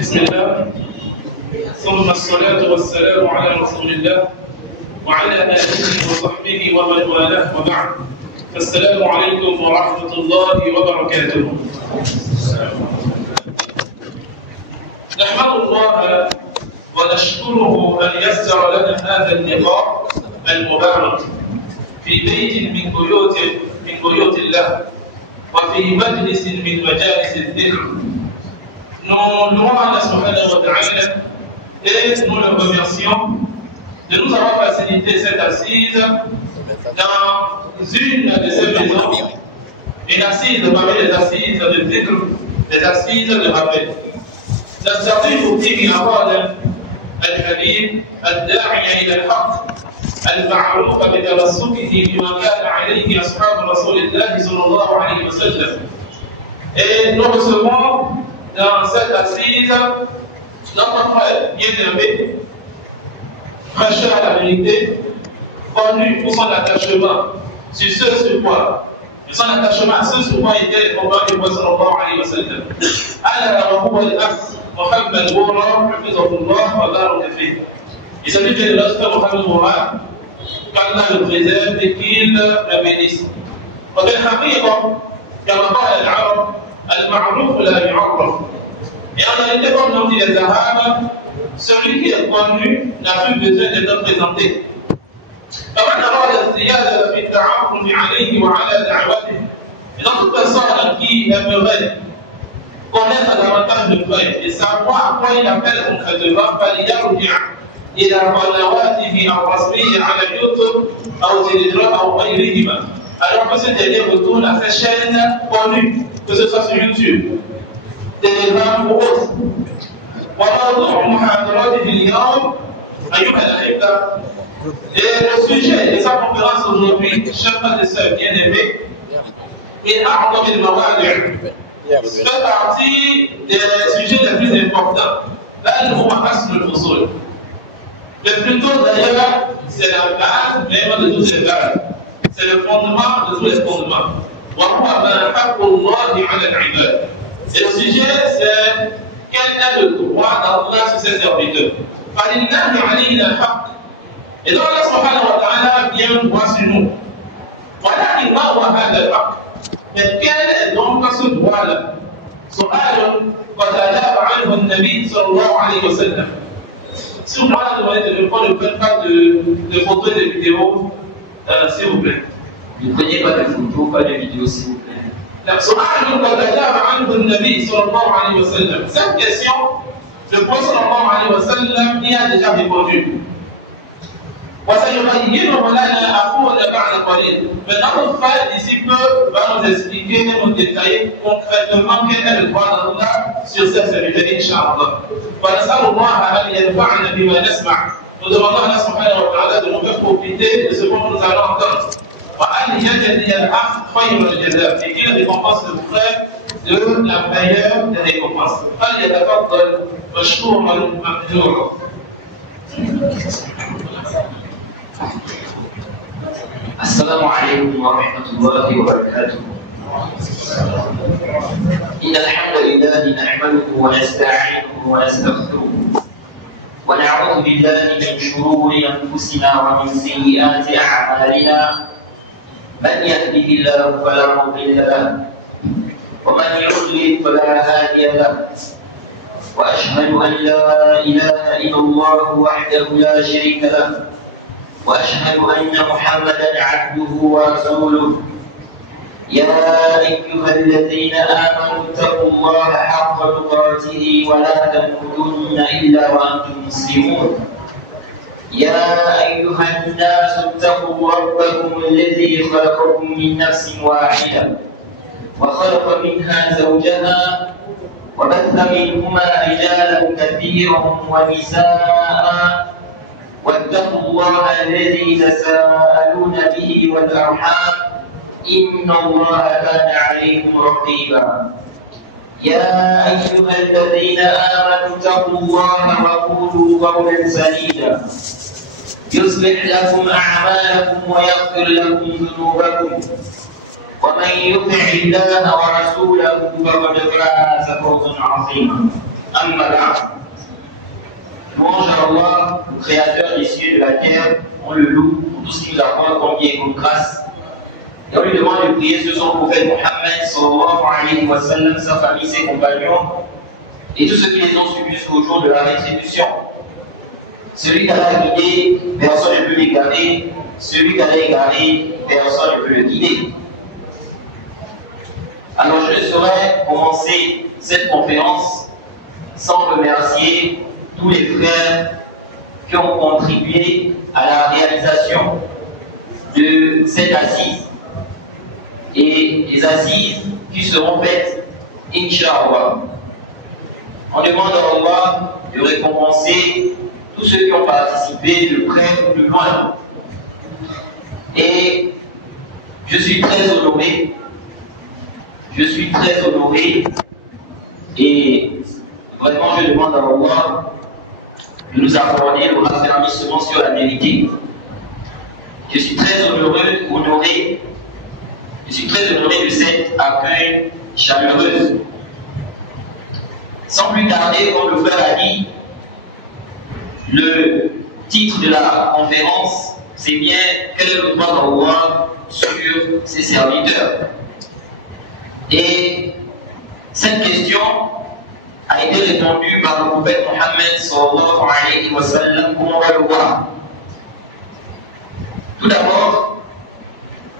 بسم الله ثم الصلاة والسلام على رسول الله وعلى آله وصحبه ومن والاه وبعد فالسلام عليكم ورحمة الله وبركاته. نحمد الله ونشكره أن يسر لنا هذا اللقاء المبارك في بيت من بيوت الله وفي مجلس من مجالس الذكر. Nous louons Allah subhanahu wa ta'ala et nous le remercions de nous avoir facilité cette assise dans une de ces maisons, une assise parmi les assises de dhikr, les assises de rappel. نستضيف فيه أولا الحبيب الداعي إلى الحق المعروف بتمسكه بما كان عليه أصحاب رسول الله صلى الله عليه وسلم. Et nous recevons dans cette assise notre frère bien-aimé, prêcheur à la vérité, connu pour son attachement sur ce sur quoi, son attachement à ce sur quoi était les combats du prophète sallallahu alayhi wa sallam. Alors, on va dire Mohamed Boura, hafizahullah wa baraka fihi. Il s'agit de notre frère Mohamed Boura, qu'Allah le préserve et qu'il le bénisse. وفي الحقيقة كما قال العرب المعروف لا يعرف. Et en réalité, comme l'ont dit les Arabes, celui qui est connu n'a plus besoin d'être présenté. فمن أراد الزيادة في التعرف عليه وعلى دعوته. Et donc toute personne qui aimerait connaître davantage le frère et savoir à quoi il appelle concrètement, فليرجع إلى قنواته الرسمية على اليوتيوب أو تليجرام أو غيرهما. Alors que ce dernier retourne à ses chaînes connues, que ce soit sur YouTube, Telegram ou autre. وموضوع محاضرات اليوم أيها الأحبة. Et le sujet de sa conférence aujourd'hui, chers frères et sœurs bien-aimés, est أعظم المواضع. Fait partie des sujets les plus importants. Là, nous avons أصل الفصول. Mais plutôt d'ailleurs, c'est la base même de toutes les bases. C'est le fondement de tous les fondements. وهو ما حق الله على العباد. Et le sujet, c'est quel est le droit d'Allah sur ses serviteurs. فلله علينا الحق. Et donc Allah subhanahu wa ta'ala vient voir sur nous. ولكن ما هو هذا الحق. Mais quel est donc ce droit-là? سؤال قد أجاب عنه النبي صلى الله عليه وسلم. Si vous parlez de demander de répondre, ne prenez pas de photos et de vidéos, s'il vous plaît. Ne prenez pas de photos, pas de vidéos, s'il vous plaît. سؤال قد أجاب عنه النبي صلى الله عليه وسلم. Cette question, le prophète صلى الله عليه وسلم y a déjà répondu. وسيبينه لنا أخونا بعد قليل. Mais notre frère d'ici peu va nous expliquer et nous détailler concrètement quel est le droit d'Allah sur cette servitude, Inch'Allah. ونسأل الله أن ينفعنا بما نسمع. Nous demandons à Allah subhanahu wa ta'ala de nous faire profiter de ce que nous allons entendre. وأن يجزي الأخ خير الجزاء. Et qu'il récompense le frère de la meilleure des récompenses. فليتفضل مشكورا مأجورا. السلام عليكم ورحمة الله وبركاته. إن الحمد لله نحمده ونستعينه ونستغفره ونعوذ بالله من شرور أنفسنا ومن سيئات أعمالنا. من يهده الله فلا مضل له ومن يضلل فلا هادي له. وأشهد أن لا إله إلا الله وحده لا شريك له وأشهد أن محمدا عبده ورسوله. يا أيها الذين آمنوا اتقوا الله حق تقاته ولا تموتن إلا وأنتم مسلمون. يا أيها الناس اتقوا ربكم الذي خلقكم من نفس واحدة وخلق منها زوجها وبث منهما رجالا كثيرا ونساء واتقوا الله الذي تساءلون به والأرحام إن الله كان عليكم رقيبا. يا أيها الذين آمنوا اتقوا الله وقولوا قولا سديدا يصلح لكم أعمالكم ويغفر لكم ذنوبكم ومن يطع الله ورسوله فقد فاز فوزا عظيما. Amma ba'd. Louange à Allah, le créateur des cieux et de la terre, on le loue pour tout ce qu'il nous apporte comme bien et comme grâce. Et on lui demande de prier sur son prophète Mohammed, sallallahu alayhi wa sallam, sa famille, ses compagnons, et tous ceux qui les ont suivis jusqu'au jour de la rétribution. Celui qui a guidé, personne ne peut l'égarer. Celui qui a égaré, personne ne peut le guider. Alors je ne saurais commencer cette conférence sans remercier tous les frères qui ont contribué à la réalisation de cette assise et les assises qui seront faites, Inch'Allah. On demande à Allah de récompenser tous ceux qui ont participé de près ou de loin. Et je suis très honoré et vraiment je demande à Allah de nous accorder le raffermissement sur la vérité. Je suis très honoré de cet accueil chaleureux. Sans plus tarder, comme le frère a dit, le titre de la conférence, c'est bien quel est le droit d'Allah sur ses serviteurs. Et cette question a été répondue par le prophète Mohammed sallallahu alayhi wa sallam, comme on va le voir. Tout d'abord,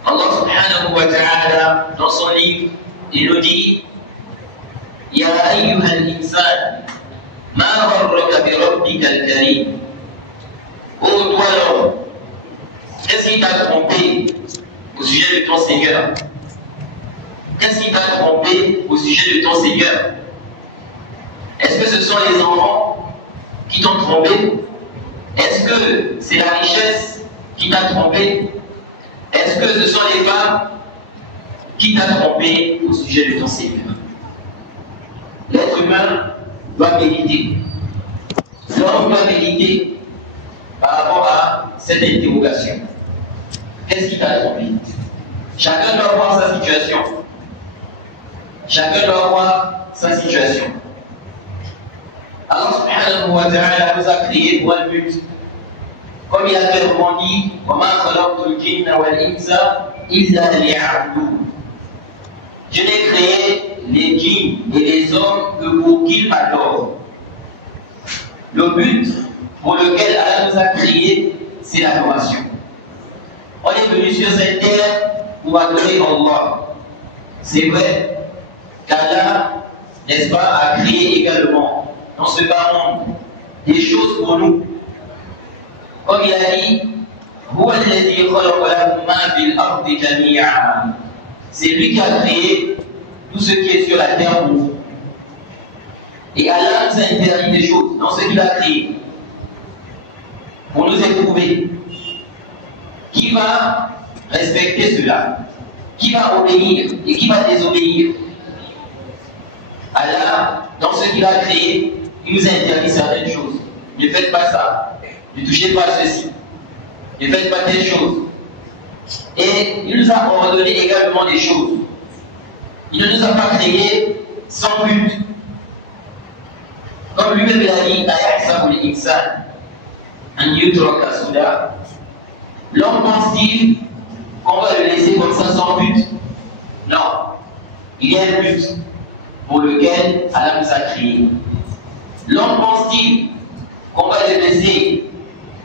Allah subhanahu wa ta'ala, dans son livre, il nous dit Ya ayyuhal insan, ma gharraka bi rabbika al-karim. Ô toi l'homme, qu'est-ce qui t'a trompé au sujet de ton Seigneur? Qu'est-ce qui t'a trompé au sujet de ton Seigneur? Est-ce que ce sont les enfants qui t'ont trompé? Est-ce que c'est la richesse qui t'a trompé? Est-ce que ce sont les femmes qui t'a trompé au sujet de ton Seigneur? L'être humain doit méditer. L'homme doit méditer par rapport à cette interrogation. Qu'est-ce qui t'a trompé? Chacun doit voir sa situation. Chacun doit voir sa situation. Allah subhanahu wa ta'ala nous a créés pour un but. Comme il a clairement dit, وَمَا خَلَقْتُ الْجِنَّ وَالْإِنسَ إِلَّا لِيَعْبُدُونِ. Je n'ai créé les djinns et les hommes que pour qu'ils m'adorent. Le but pour lequel Allah nous a créés, c'est l'adoration. On est venu sur cette terre pour adorer Allah. C'est vrai qu'Allah, n'est-ce pas, a créé également dans ce bas monde des choses pour nous. Comme il a dit, c'est lui qui a créé tout ce qui est sur la terre pour vous. Et Allah nous a interdit des choses dans ce qu'il a créé pour nous éprouver. Qui va respecter cela? Qui va obéir et qui va désobéir? Allah, dans ce qu'il a créé, il nous a interdit certaines choses. Ne faites pas ça. Ne touchez pas à ceci. Ne faites pas telle chose. Et il nous a ordonné également des choses. Il ne nous a pas créés sans but. Comme lui-même l'a dit, l'homme pense-t-il qu'on va le laisser comme ça sans but? Non. Il y a un but pour lequel Allah nous a créés. L'homme pense-t-il qu'on va le laisser?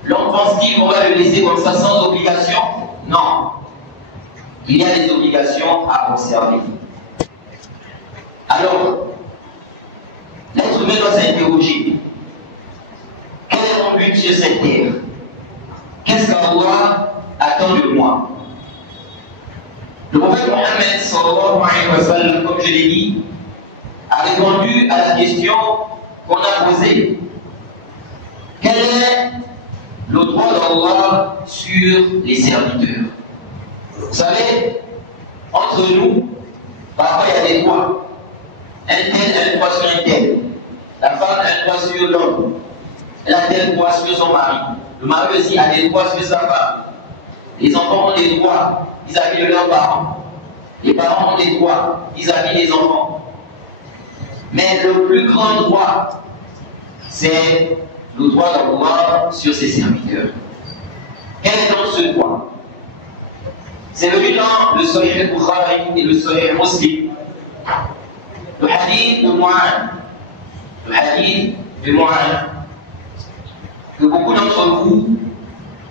L'homme pense-t-il qu'on va le laisser comme ça sans obligation? Non. Il y a des obligations à observer. Alors, l'être humain doit s'interroger. Quel est mon but sur cette terre? Qu'est-ce qu'Allah attend de moi? Le prophète Mohammed sallallahu alayhi wa sallam, comme je l'ai dit, a répondu à la question qu'on a posée. Quel est le droit d'Allah sur les serviteurs? Vous savez, entre nous, parfois il y a des droits. Un tel a un droit sur un tel. La femme a un droit sur l'homme. Elle a tel droit sur son mari. Le mari aussi a des droits sur sa femme. Les enfants ont des droits vis-à-vis de leurs parents. Les parents ont des droits vis-à-vis des enfants. Mais le plus grand droit c'est le droit d'Allah sur ses serviteurs. Quel est donc ce droit? C'est venu dans le Sahih al-Bukhari et le Sahih Muslim. Le hadith de Mu'adh. Le hadith de Mu'adh, que beaucoup d'entre vous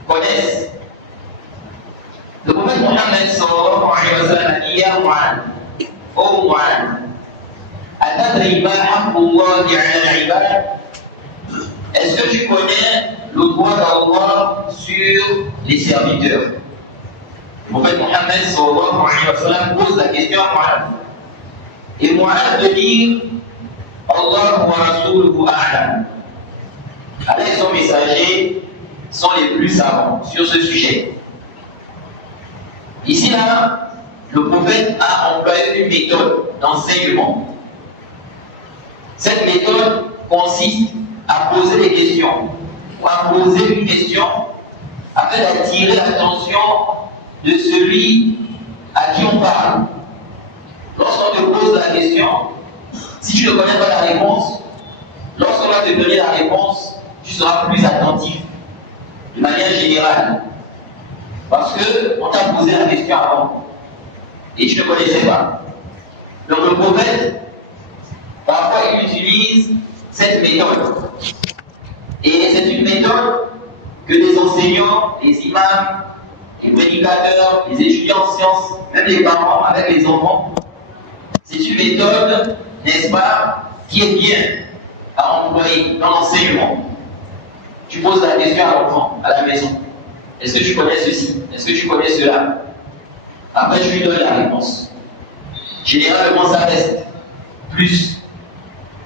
connaissent. Le prophète Mohammed sallallahu alayhi wa sallam a dit: Ya Mu'adh, ô Mu'adh, atadri ma haqqullahi ala al-ibad? Est-ce que tu connais le droit d'Allah sur les serviteurs? Le prophète Mohammed sallallahu alayhi wa sallam pose la question à Mu'adh. Et Mu'adh de dire: Allah wa rasuluhu a'lam. Allah et son messager sont les plus savants sur ce sujet. Ici, là, le prophète a employé une méthode d'enseignement. Cette méthode consiste à poser des questions, ou à poser une question afin d'attirer l'attention de celui à qui on parle. Lorsqu'on te pose la question, si tu ne connais pas la réponse, lorsqu'on va te donner la réponse, tu seras plus attentif, de manière générale. Parce qu'on t'a posé la question avant, et tu ne connaissais pas. Donc le prophète, parfois il utilise cette méthode. Et c'est une méthode que les enseignants, les imams, les prédicateurs, les étudiants en sciences, même les parents avec les enfants, c'est une méthode, n'est-ce pas, qui est bien à employer dans l'enseignement. Tu poses la question à l'enfant, à la maison. Est-ce que tu connais ceci? Est-ce que tu connais cela? Après, je lui donne la réponse. Généralement, ça reste plus.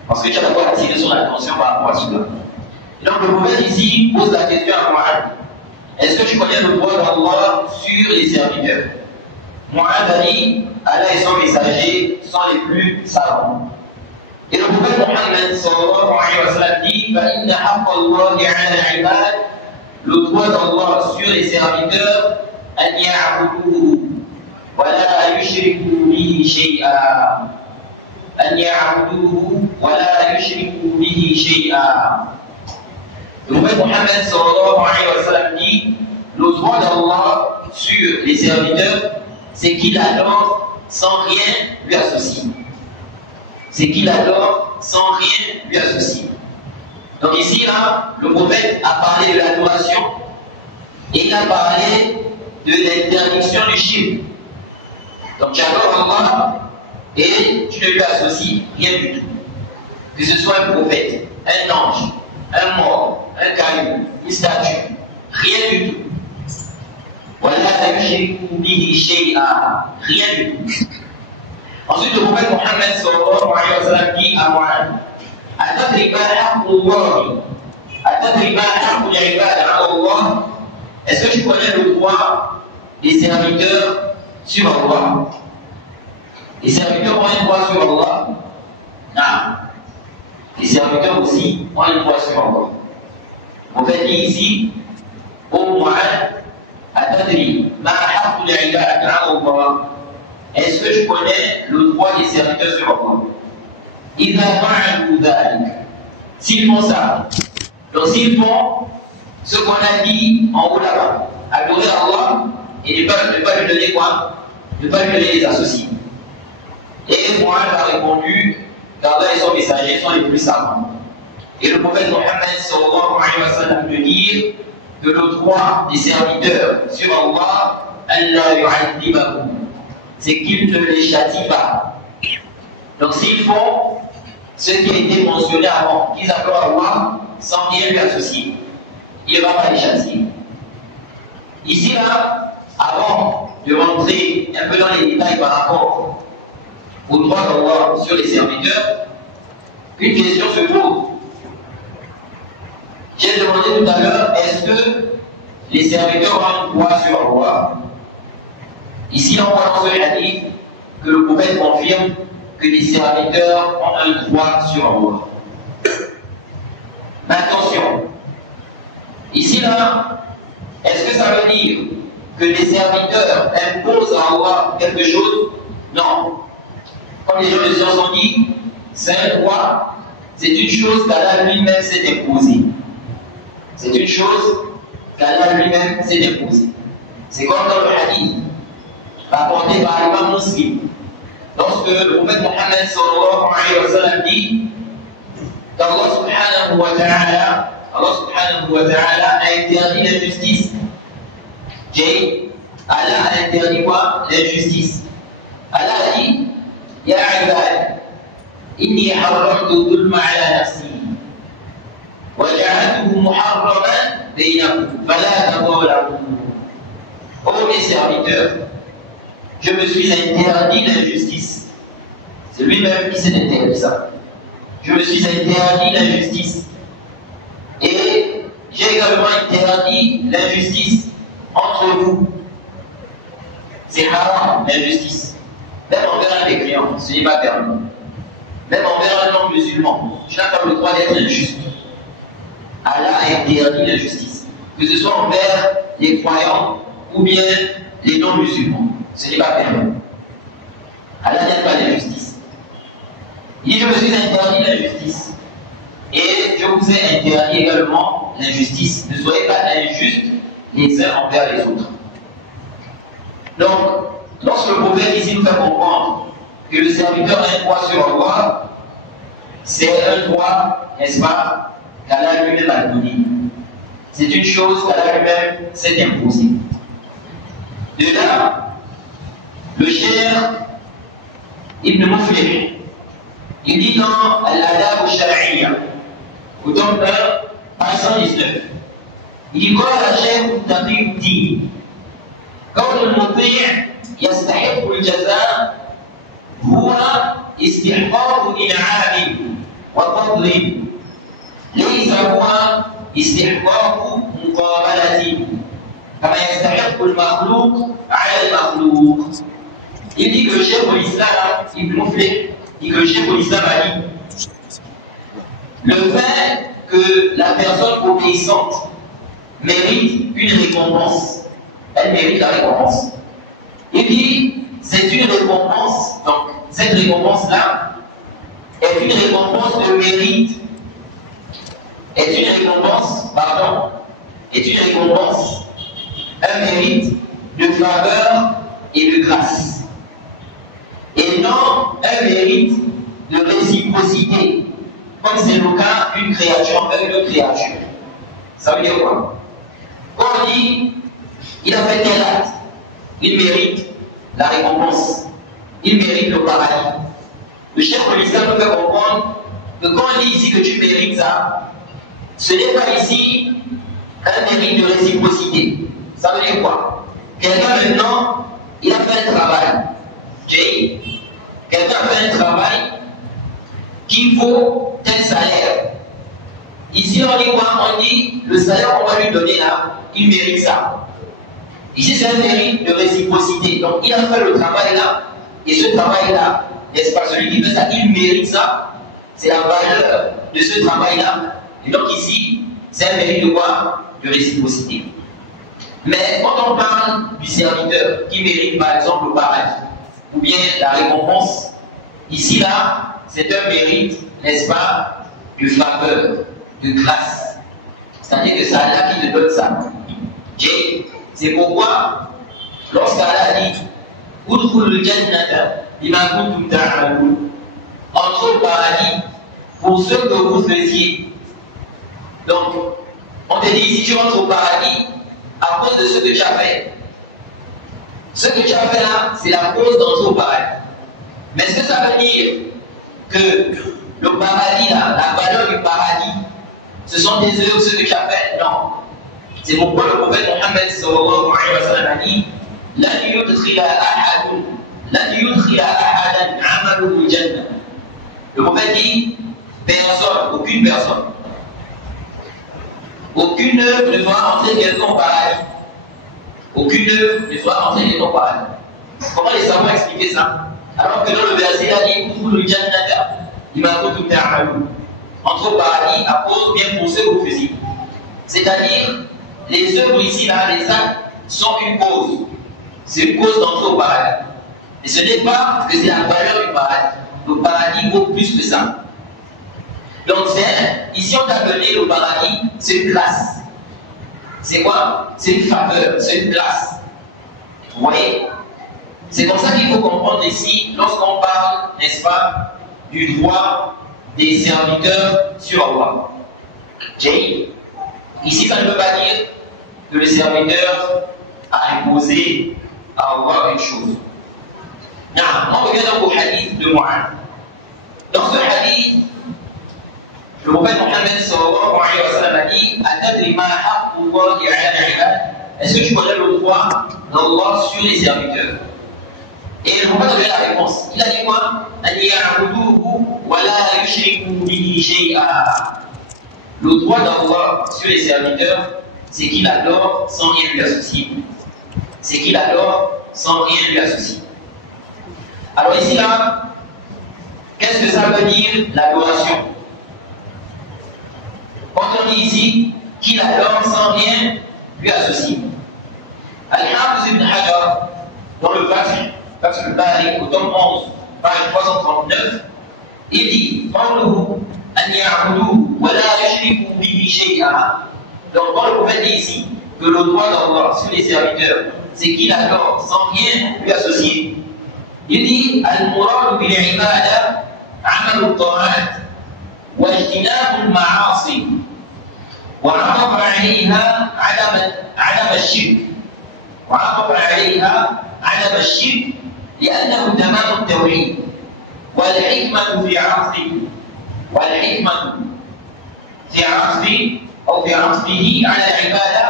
Parce que tu as d'abord attiré son attention par rapport à cela. Et donc, le prophète ici pose la question à Mu'adh. Est-ce que tu connais le droit d'Allah sur les serviteurs? Mu'adh a dit: Allah et son messager sont les plus savants. Et le prophète Mohammed sallallahu alayhi wa sallam dit: فَإِنَّ حَقَّ اللَّهِ عَلَى الْعِبَادِ. Le droit d'Allah sur les serviteurs, أَنْ يَعْبُدُوهُ وَلَا يُشْرِكُوا بِهِ شَيْئًا. أَنْ يَعْبُدُوهُ وَلَا يُشْرِكُوا بِهِ شَيْئًا. Le prophète Mohammed sallallahu alayhi wa sallam dit: le droit d'Allah sur les serviteurs, c'est qu'il adore sans rien lui associer. C'est qu'il adore sans rien lui associer. Donc ici, là, le prophète a parlé de l'adoration et il a parlé de l'interdiction du shirk. Donc tu adores Allah et tu ne lui associes rien du tout. Que ce soit un prophète, un ange, un mort, un caillou, une statue, rien du tout. وَلَا يُشْرِكُوا بِهِ شَيْئًا. Rien du tout. Ensuite, le prophète Mohammed sallallahu alayhi wa sallam dit à Mu'adh: أَتَدْرِي مَا حَقُّ اللَّهِ أَتَدْرِي مَا حَقُّ الْعِبَادِ عَلَى اللَّهِ. Est-ce que tu connais le droit des serviteurs sur Allah? Les serviteurs ont un droit sur Allah? Non. Les serviteurs aussi ont un droit sur Allah. Le prophète dit ici: ô Mu'adh, أَتَدْرِي مَا حَقُّ الْعِبَادِ عَلَى اللَّهِ. Est-ce que tu connais le droit des serviteurs sur Allah? إِذَا فَعَلُوا ذَلِكَ. S'ils font ça, donc s'ils font ce qu'on a dit en haut là-bas, adorer Allah et ne pas lui donner quoi? Ne pas lui donner les associés. Et Mu'adh a répondu qu'Allah et son messager sont les plus savants. Et le prophète Mohammed sallallahu alayhi wa sallam de dire que le droit des serviteurs sur Allah, Allah yu'adhibahum, c'est qu'ils ne les châtient pas. Donc s'ils font ce qui a été mentionné avant, qu'ils adorent Allah sans rien lui associer, il ne va pas les châtier. Ici, là, avant de rentrer un peu dans les détails par rapport au droit d'Allah sur les serviteurs, une question se pose. J'ai demandé tout à l'heure, est-ce que les serviteurs ont un droit sur Allah? Ici, on voit dans ce hadith que le prophète confirme que les serviteurs ont un droit sur Allah. Mais attention, ici là, est-ce que ça veut dire que les serviteurs imposent à Allah quelque chose? Non. Comme les gens de science ont dit, c'est un droit c'est une chose qu'Allah lui-même s'est imposée. C'est une chose qu'Allah lui-même s'est imposée. C'est comme dans le hadith rapporté par l'imam Muslim. Lorsque le prophète Mohammed sallallahu alayhi wa sallam dit qu'Allah subhanahu wa ta'ala a interdit l'injustice. Allah a interdit quoi? L'injustice. Allah a dit Ya ibad, inni harramtu dhulma ala nafsi wa ja'altuhu muharraman bainakum fala tadhalamu. Ô mes serviteurs, je me suis interdit l'injustice. C'est lui-même qui s'est interdit ça. Je me suis interdit l'injustice. Et j'ai également interdit l'injustice entre vous. C'est haram, l'injustice. Même envers un des clients, ce n'est pas permis. Même envers un non-musulman, chacun a le droit d'être injuste. Allah a interdit l'injustice. Que ce soit envers les croyants ou bien les non-musulmans. Ce n'est pas permis. Allah n'aime pas l'injustice. Il dit, je me suis interdit l'injustice. Et je vous ai interdit également l'injustice. Ne soyez pas injustes les uns envers les autres. Donc, lorsque le prophète ici nous fait comprendre que le serviteur a un droit sur Allah, c'est un droit, n'est-ce pas, qu'Allah lui-même a donné. C'est une chose qu'Allah lui-même s'est imposée. De là, le cheikh Ibn Muflih, il dit dans Al-Adab al-Shar'iyya, au tome 1, page 119, il dit quoi la cheikh Taqi dit كون المطيع يستحق الجزاء هو استحقاق إنعام وفضل ليس هو استحقاق مقابلة كما يستحق المخلوق على المخلوق. Il dit que le chef de l'islam, Ibn Muflih, dit que le chef de l'islam a dit le fait que la personne obéissante mérite une récompense. Elle mérite la récompense. Et puis, c'est une récompense, donc cette récompense-là est une récompense de mérite, est une récompense, un mérite de faveur et de grâce. Et non un mérite de réciprocité, comme c'est le cas d'une créature envers une autre créature. Ça veut dire quoi? Quand on dit il a fait tel acte, il mérite la récompense, il mérite le paradis. Le chef de l'islam nous fait comprendre que quand on dit ici que tu mérites ça, ce n'est pas ici un mérite de réciprocité. Ça veut dire quoi? Quelqu'un maintenant, il a fait un travail. Quelqu'un a fait un travail qui vaut tel salaire. Ici on dit quoi? On dit le salaire qu'on va lui donner là, il mérite ça. Ici, c'est un mérite de réciprocité. Donc, il a fait le travail là, et ce travail-là, n'est-ce pas, celui qui fait ça, il mérite ça. C'est la valeur de ce travail-là. Et donc, ici, c'est un mérite de quoi? De réciprocité. Mais quand on parle du serviteur qui mérite, par exemple, le paradis, ou bien la récompense, ici, là, c'est un mérite, n'est-ce pas, de faveur, de grâce. C'est-à-dire que c'est Allah qui te donne ça. C'est pourquoi, lorsqu'Allah dit Udkhulul jannata bima kuntum ta'malun, entrez au paradis pour ce que vous faisiez. Donc, on te dit ici tu entres au paradis à cause de ce que tu as fait. Ce que tu as fait là, c'est la cause d'entrer au paradis. Mais est-ce que ça veut dire que le paradis là, la valeur du paradis, ce sont tes œuvres, ce que tu as fait? Non. C'est pourquoi le prophète Mohammed sallallahu alayhi wa sallam a dit لن يدخل أحدا عمله الجنة. Le prophète dit personne, aucune personne, aucune œuvre ne fera entrer quelqu'un au paradis. Aucune œuvre ne fera entrer quelqu'un au paradis. Comment les savants expliquer ça? Alors que dans le verset il a dit udkhulul jannata bima kuntum ta'malun, entrez au paradis à cause bien pour ce que vous faisiez. C'est-à-dire les œuvres ici, là, les actes, sont une cause. C'est une cause d'entrer au paradis. Et ce n'est pas que c'est la valeur du paradis. Le paradis vaut plus que ça. Donc ici on t'a donné le paradis, c'est une classe. C'est quoi? C'est une faveur, c'est une classe. Vous voyez? C'est comme ça qu'il faut comprendre ici, lorsqu'on parle, n'est-ce pas, du droit des serviteurs sur Allah. Ici, ça ne veut pas dire que le serviteur a imposé à Allah une chose. Non, on regarde au hadith de Mu'adh. Dans ce hadith, le prophète Mohammed sallallahu alayhi wa sallam a dit Atadri ma haqqullahi ala ibad. Est-ce que tu connais le droit d'Allah sur les serviteurs? Et le prophète a donné la réponse. Il a dit quoi? An ya'buduhu wa la yushriku bihi shay'a. Le droit d'Allah sur les serviteurs, c'est qu'il adore sans rien lui associer. C'est qu'il adore sans rien lui associer. Alors ici là, qu'est-ce que ça veut dire l'adoration? Quand on dit ici qu'il adore sans rien lui associer. Al-Hafiz ibn Hajar, dans le Fath al-Bari, au tome 11, page 339, il dit Qawluhu an ya'buduhu wa la yushriku bihi shay'a. Donc, quand le prophète dit ici que le droit d'Allah sur les serviteurs, c'est qu'il adore sans rien lui associer, il dit Al-Murad bil ibada amal al-ta'at wa ijtinab al-ma'asi wa 'atafa 'alayha 'adam al-shirk وعطف عليها عدم الشرك لأنه تمام التوحيد والحكمة في عطفه أو في عطفه على العبادة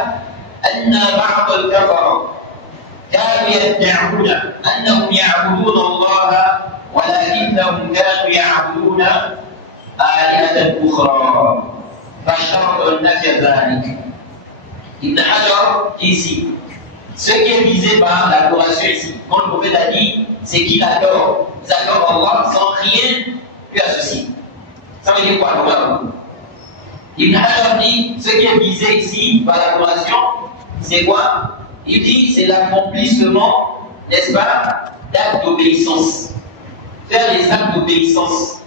أن بعض الكفرة كانوا يدعون أنهم يعبدون الله ولكنهم كانوا يعبدون آلهة أخرى فاشترط النفي ذلك. Ibn Hajar ici. Ce qui est visé par l'adoration ici, quand le prophète a dit, c'est qu'il adore. Ils adorent Allah sans rien lui associer. Ça veut dire quoi, Allah? Ibn Hajar dit, ce qui est visé ici par l'adoration, c'est quoi? Il dit, c'est l'accomplissement, n'est-ce pas, d'actes d'obéissance. Faire les actes d'obéissance.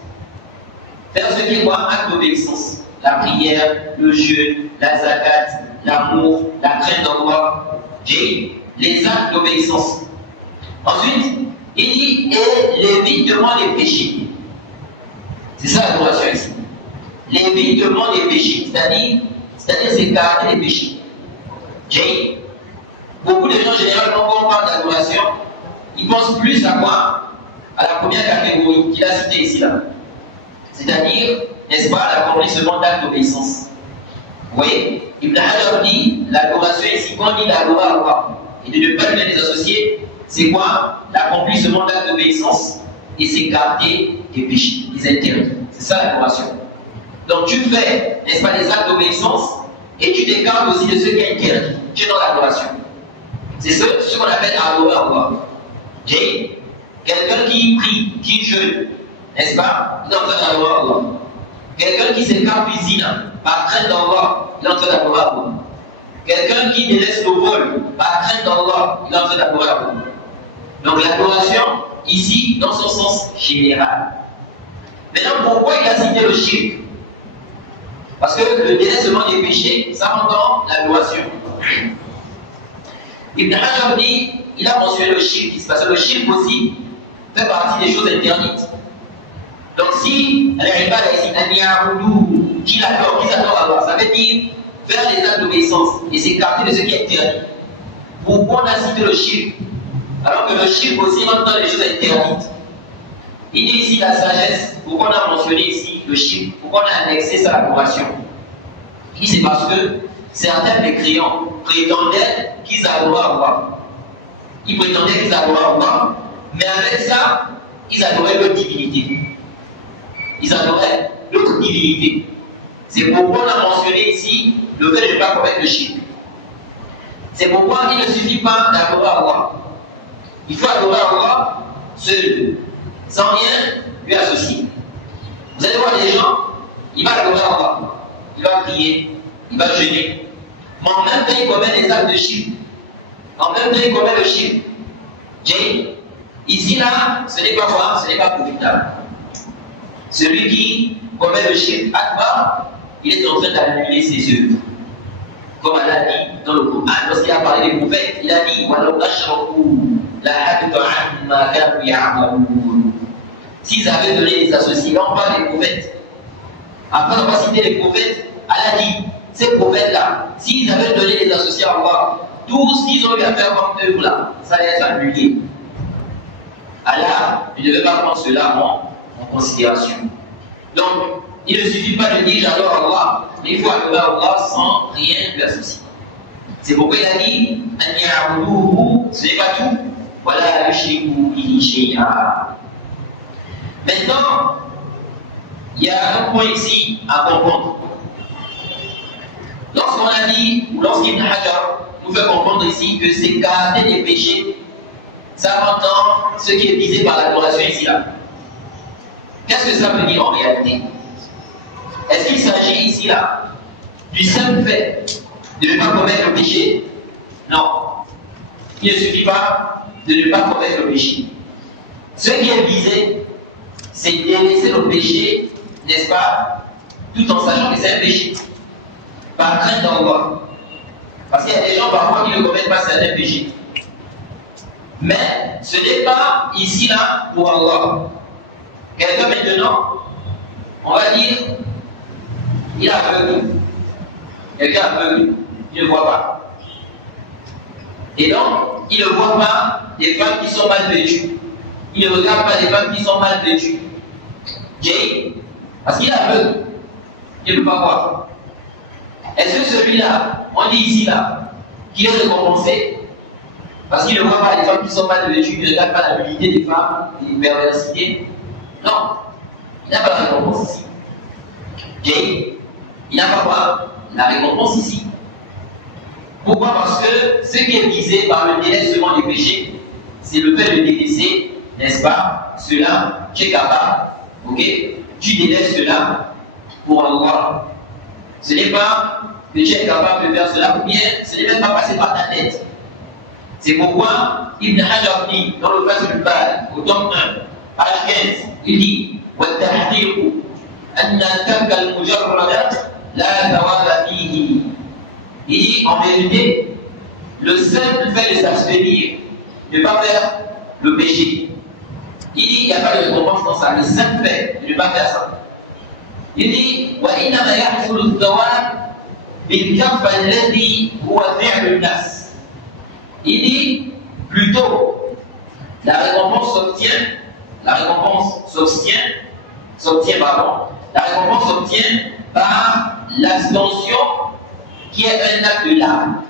Faire ce qui est quoi? Acte d'obéissance. La prière, le jeûne, la zakat, l'amour, la crainte d'Allah. Les actes d'obéissance. Ensuite, il dit et l'évitement des péchés. C'est ça l'adoration ici. L'évitement des péchés, c'est-à-dire s'écarter des péchés. Beaucoup de gens généralement quand on parle d'adoration, ils pensent plus à quoi? À la première catégorie qu'il a citée ici là. C'est-à-dire, n'est-ce pas, l'accomplissement d'actes d'obéissance. Vous voyez, Ibn Hajar dit l'adoration ici, quand on dit d'adorer Allah et de ne pas lui les associer, c'est quoi? L'accomplissement d'actes d'obéissance et s'écarter des péchés, des interdits. C'est ça l'adoration. Donc tu fais, n'est-ce pas, des actes d'obéissance et tu t'écartes aussi de ce qui est interdit. Tu es dans l'adoration. C'est ce qu'on appelle adorer Allah. Quelqu'un qui prie, qui jeûne, n'est-ce pas? Il est en train d'adorer Allah. Quelqu'un qui s'écarte du zina, par crainte d'Allah, il est en train d'adorer Allah. Quelqu'un qui délaisse le vol, par crainte d'Allah, il est en train d'adorer Allah. Donc l'adoration, ici, dans son sens général. Maintenant, pourquoi il a cité le shirk? Parce que le délaissement des péchés, ça rentre dans l'adoration. Ibn Hajar dit, il a mentionné le shirk, parce que le shirk aussi fait partie des choses interdites. Donc si l'ibad ici, qu'il adore Allah, ça veut dire faire les actes d'obéissance et s'écarter de ce qui est interdit. Pourquoi on a cité le shirk? Alors que le shirk aussi rentre dans les choses interdites. Il dit ici la sagesse, pourquoi on a mentionné ici le shirk, pourquoi on a annexé ça à l'adoration? Il dit c'est parce que certains des croyants prétendaient qu'ils adoraient Allah. Ils prétendaient qu'ils adoraient Allah, mais avec ça, ils adoraient leur divinité. Ils adoraient l'autre divinité. C'est pourquoi on a mentionné ici le fait de ne pas commettre le shirk. C'est pourquoi il ne suffit pas d'adorer Allah. Il faut adorer Allah seul, sans rien lui associer. Vous allez voir des gens, il va adorer Allah, il va prier, il va jeûner, mais en même temps il commet des actes de shirk. En même temps il commet le shirk. Ici là, ce n'est pas quoi? Ce n'est pas profitable. Celui qui commet le shirk akbar, il est en train d'annuler ses œuvres. Comme Allah dit dans le Coran, lorsqu'il a parlé des prophètes, il a dit s'ils avaient donné des associés, là on parle des prophètes. Après avoir cité les prophètes, Allah dit ces prophètes-là, s'ils avaient donné des associés à Allah, tout ce qu'ils ont eu à faire comme œuvre là, ça allait être annulé. Allah ne devait pas prendre cela en considération. Donc, il ne suffit pas de dire j'adore Allah, mais il faut adorer Allah sans rien lui associer. C'est pourquoi il a dit ce n'est pas tout. Voilà maintenant, il y a un point ici à comprendre. Lorsqu'on a dit, ou lorsqu'Ibn Hajar nous fait comprendre ici que c'est garder des péchés, ça entend ce qui est visé par l'adoration ici là. Qu'est-ce que ça veut dire en réalité? Est-ce qu'il s'agit ici là du simple fait de ne pas commettre le péché? Non. Il ne suffit pas de ne pas commettre le péché. Ce qui est visé, c'est de délaisser le péché, n'est-ce pas, tout en sachant que c'est un péché. Par crainte d'Allah. Parce qu'il y a des gens parfois qui ne commettent pas certains péchés. Mais ce n'est pas ici là pour Allah. Quelqu'un maintenant, on va dire, il est aveugle. Quelqu'un aveugle, il ne voit pas. Et donc, il ne voit pas des femmes qui sont mal vêtues. Il ne regarde pas des femmes qui sont mal vêtues. Jay, parce qu'il est aveugle, il ne peut pas voir. Est-ce que celui-là, on dit ici là, qu'il est récompensé parce qu'il ne voit pas les femmes qui sont mal vêtues, il ne regarde pas la nudité des femmes, les perversités? Non, il n'a pas la récompense ici. Jay, il n'a pas la récompense ici. Pourquoi? Parce que ce qui est visé par le délaissement des péchés, c'est le fait de délaisser, n'est-ce pas, cela, tu es capable, ok? Tu délaisses cela pour Allah. Ce n'est pas que tu es capable de faire cela, ou bien ce n'est même pas passé par ta tête. C'est pourquoi Ibn Hajar dit, dans le Fath al-Bari, au tome 1, page 15, il dit وَالتَّحْقِيقُ أَنَّ الْتَرْكَ الْمُجَرَّدَ لَا ثَوَابَ فِيهِ. Il dit, en vérité, le simple fait de s'abstenir, de ne pas faire le péché, il dit, il n'y a pas de récompense dans ça, le simple fait de ne pas faire ça. Il dit, وَإِنَّمَا يَحْصُلُ الثَّوَابِ بِالْكَفَّ الَّذِي هُوَ فِعْلُ النَّاسِ. Il dit, plutôt, la récompense s'obtient par l'abstention qui est un acte de l'âme.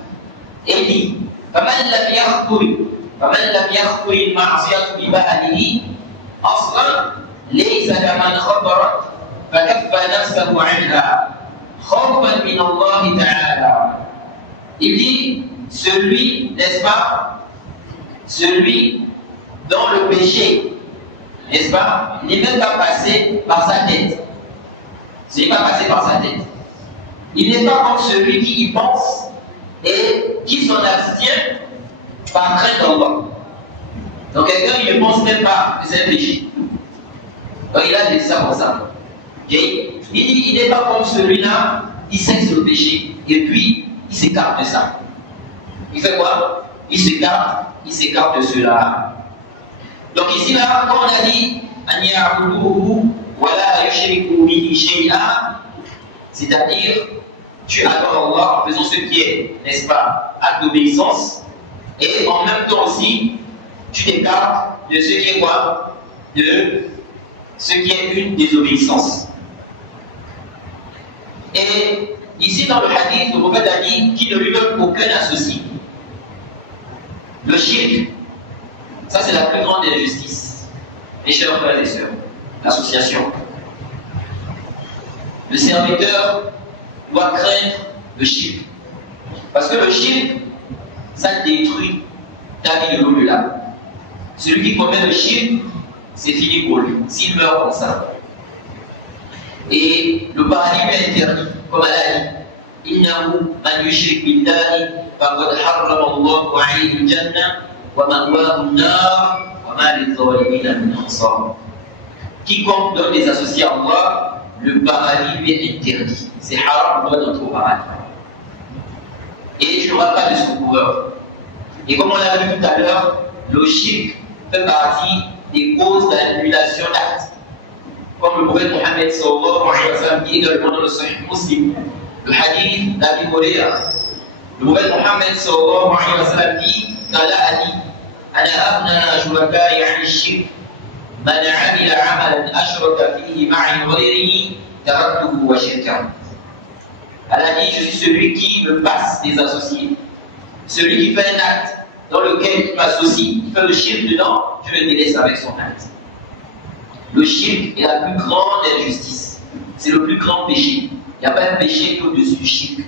Et il dit, فَمَنْ لَمْ يَخْطُرِ الْمَعْصِيَةُ بِبَالِهِ أَصْلًا لَيْسَ كَمَنْ خَطَرَتْ فَكَفَّ نَفْسَهُ عَنْهَا خَوْفًا مِنَ اللَّهِ تَعَالَى. Il dit, celui, n'est-ce pas, celui dont le péché, n'est-ce pas, n'est même pas passé par sa tête. Ce n'est pas passé par sa tête. Il n'est pas comme celui qui y pense et qui s'en abstient par crainte d'Allah. Donc quelqu'un qui ne pense même pas que c'est un péché. Donc il a dit ça comme ça. Okay? Il dit, il n'est pas comme celui-là, il sait que c'est le péché et puis il s'écarte de ça. Il fait quoi? Il s'écarte de cela. Donc ici là, comme on a dit, c'est-à-dire, tu adores Allah en faisant ce qui est, n'est-ce pas, acte d'obéissance, et en même temps aussi, tu t'écartes de ce qui est quoi? De ce qui est une désobéissance. Et ici dans le hadith, le prophète a dit qu'il ne lui donne aucun associé. Le shirk, ça c'est la plus grande injustice. Mes chers frères et sœurs, l'association. Le serviteur doit craindre le shirk. Parce que le shirk, ça détruit ta vie de l'au-delà. Celui qui commet le shirk, c'est fini pour lui, s'il meurt comme ça. Et le paradis lui est interdit, comme Allah dit. إنه من يشرك بالله فقد حرم الله عليه الجنة ومأواه النار وما للظالمين من أنصار. quiconque donne des associés à Allah, le paradis lui est interdit. C'est haram pour toi d'entrer au paradis. Et tu n'auras pas de secoureur. Et comme on l'a vu tout à l'heure, le shirk fait partie des causes d'annulation d'actes. Comme le prophète Mohammed sallallahu alayhi wa sallam dit également dans le Sahih Muslim, le hadith d'Abi Huraira. Le prophète Mohammed sallallahu alayhi wa sallam dit Kala'ani, ana abna shuraka'i 'an ash-shirk, man 'amila 'amalan ashraka fihi ma'i ghayrihi, taraktuhu wa shirkahu. Elle a dit, je suis celui qui me passe des associés. Celui qui fait un acte dans lequel il m'associe, il fait le shirk dedans, je le délaisse avec son acte. Le shirk est la plus grande injustice. C'est le plus grand péché. Il n'y a pas de péché qui est au-dessus du shirk.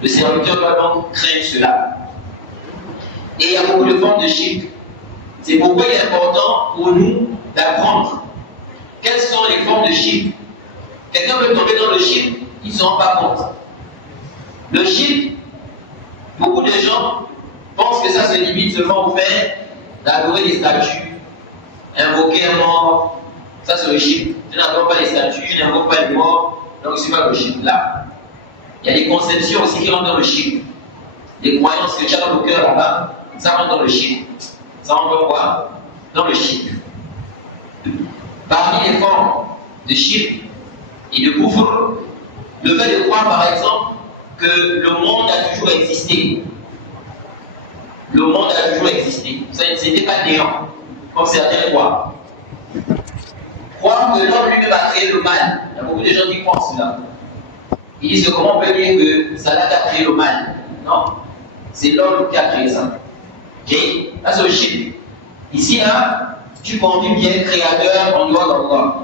Le serviteur doit donc craindre cela. Et il y a beaucoup de formes de shirk. C'est pourquoi il est important pour nous d'apprendre quelles sont les formes de shirk. Quelqu'un peut tomber dans le shirk, ils ne se rendent pas compte. Le shirk, beaucoup de gens pensent que ça se limite seulement au fait d'adorer des statues, invoquer un mort. Ça c'est le shirk. Je n'invoque pas les statues, je n'invoque pas les morts, donc c'est pas le shirk là. Il y a des conceptions aussi qui rentrent dans le shirk. Les croyances que tu as dans le cœur là-bas, ça rentre dans le shirk. Ça rentre dans quoi? Dans le shirk. Parmi les formes de shirk et de kufr, le fait de croire par exemple que le monde a toujours existé. Le monde a toujours existé. Ça n'était pas néant, comme certains croient. Croire que l'homme lui-même a créé le mal. Il y a beaucoup de gens qui croient en cela. Ils disent que comment on peut dire que c'est Allah qui a créé le mal? Non, c'est l'homme qui a créé ça. Ok? Là c'est le shirk. Ici, là, tu conduis bien créateur en dehors d'Allah.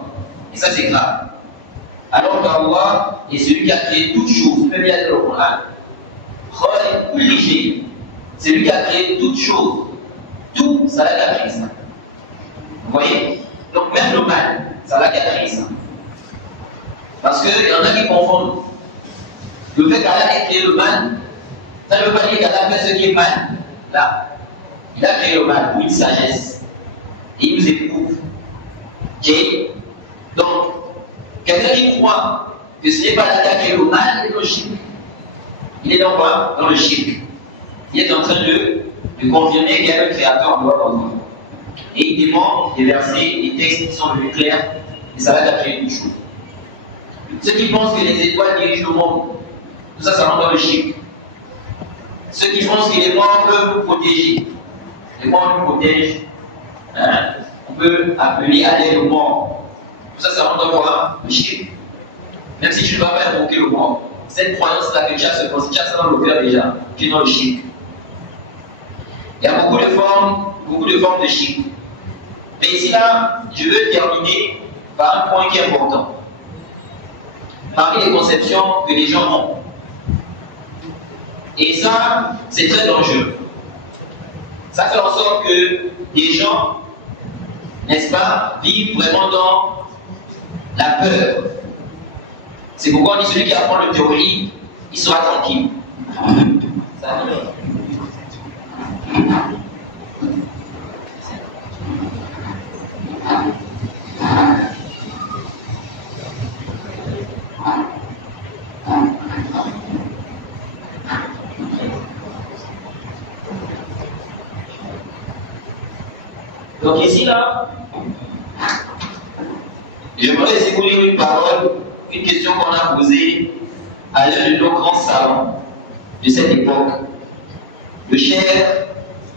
Et ça c'est grave. Alors qu'Allah est celui qui a créé toutes choses, même il y a dans le Coran. C'est lui qui a créé toutes choses. Tout, c'est Allah qui a créé ça. Vous voyez? Donc même le mal, c'est Allah qui a créé ça. Parce qu'il y en a qui confondent. Le fait qu'Allah ait créé le mal, ça ne veut pas dire qu'Allah fait ce qui est mal. Là, il a créé le mal pour une sagesse. Et il nous éprouve. Ok? Donc, quelqu'un qui croit que ce n'est pas Allah qui a créé le mal, il est dans le shirk. Il est dans quoi? Dans le shirk. Il est en train de confirmer qu'il y a un créateur en dehors d'Allah. Et il dément des versets, des textes qui sont devenus clairs, et ça va créer une chose. Ceux qui pensent que les étoiles dirigent le monde, tout ça, ça rentre dans le shirk. Ceux qui pensent que les morts peuvent nous protéger, les morts nous protègent, hein? On peut appeler à l'aide aux morts. Tout ça, ça rentre dans quoi? Le shirk. Même si tu ne vas pas invoquer le mort, cette croyance-là que tu as, ça dans le cœur déjà, tu es dans le shirk. Il y a beaucoup de formes de shirk. Mais ici, là, je veux terminer par un point qui est important. Parmi les conceptions que les gens ont. Et ça, c'est très dangereux. Ça fait en sorte que les gens, n'est-ce pas, vivent vraiment dans la peur. C'est pourquoi on dit celui qui apprend le théorie, il sera tranquille. Ça, donc ici là, j'aimerais essayer de lire une parole, une question qu'on a posée à l'un de nos grands savants de cette époque, le cher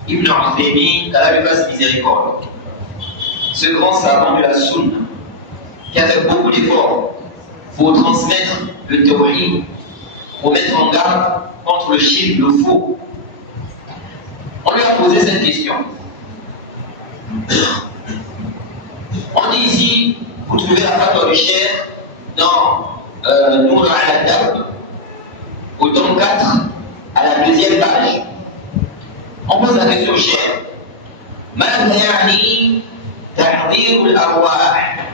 Ibn Uthaymin, qu'Allah lui fasse miséricorde. Ce grand savant de la Sunna, qui a fait beaucoup d'efforts pour transmettre le théorie, pour mettre en garde contre le shirk, le faux. On lui a posé cette question. On dit ici, vous trouvez la fatwa du cher dans Nour al-Adab, au tome 4, à la 2e page. On pose la question au cher. ماذا يعني تحضير الأرواح؟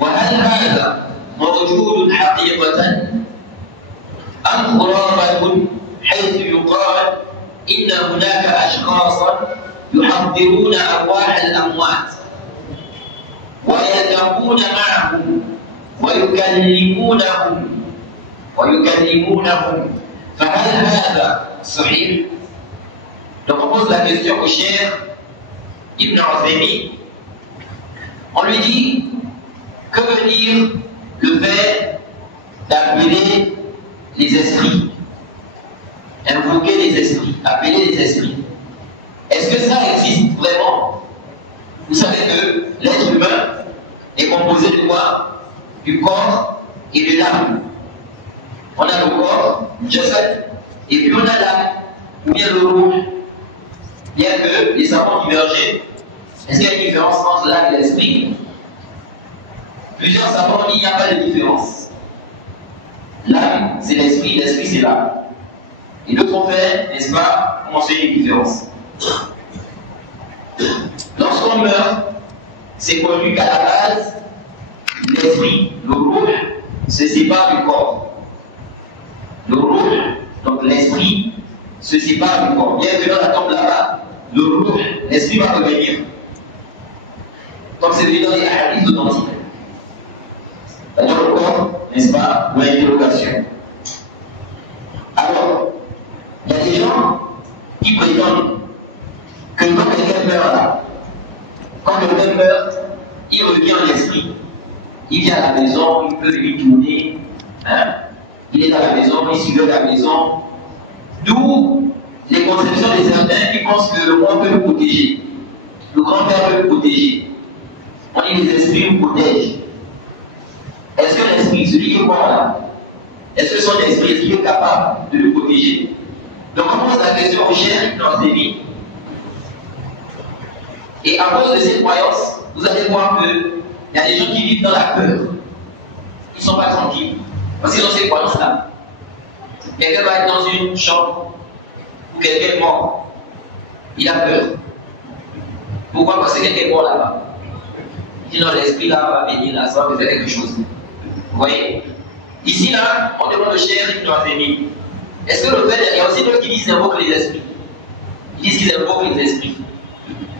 وهل هذا موجود حقيقة أم خرافة حيث يقال إن هناك أشخاصا يحضرون أرواح الأموات ويلتقون معهم ويكلمونهم فهل هذا صحيح؟ Donc on pose la question au cheikh Ibn Uthaymin. On lui dit, que veut dire le fait d'appeler les esprits, invoquer les esprits, appeler les esprits? Est-ce que ça existe vraiment? Vous savez que l'être humain est composé de quoi? Du corps et de l'âme. On a le corps, le jasad, et puis on a l'âme, ou bien le ruh. Bien que les savants divergent, est-ce qu'il y a une différence entre l'âme et l'esprit? Plusieurs savants disent qu'il n'y a pas de différence. L'âme, c'est l'esprit, l'esprit, c'est l'âme. Et d'autres ont fait, n'est-ce pas, mentionner une différence. Lorsqu'on meurt, c'est connu qu'à la base, l'esprit, le ruh, se sépare du corps. Le ruh, donc l'esprit, se sépare du corps. Bien que dans la tombe là-bas, le ruh, l'esprit va revenir. Comme c'est vu dans les hadiths authentiques. Dans le corps, n'est-ce pas, ou l'interrogation. Alors, il y a des gens qui prétendent que quand quelqu'un meurt là, quand quelqu'un meurt, il revient en esprit. Il vient à la maison, il peut venir tourner, hein? Il est dans la maison, il suit la maison. D'où les conceptions des certains qui pensent que le monde peut nous protéger. Le grand-père peut nous protéger. On dit les esprits nous protègent. Est-ce que l'esprit, celui qui est mort là, est-ce que son esprit est capable de nous protéger? Donc on pose la question au cheikh Ibn Uthaymin. Et à cause de cette croyance, vous allez voir qu'il y a des gens qui vivent dans la peur. Ils ne sont pas tranquilles. Parce qu'ils ont ces croyances-là. Quelqu'un va être dans une chambre où quelqu'un est mort. Il a peur. Pourquoi? Parce que quelqu'un est mort là-bas. Il dit non, l'esprit là va venir là, ça va faire quelque chose. Vous voyez? Ici là, on demande au cheikh Ibn Uthaymin. Est-ce que le fait, il y a aussi d'autres qui disent qu'ils invoquent les esprits. Ils disent qu'ils invoquent les esprits.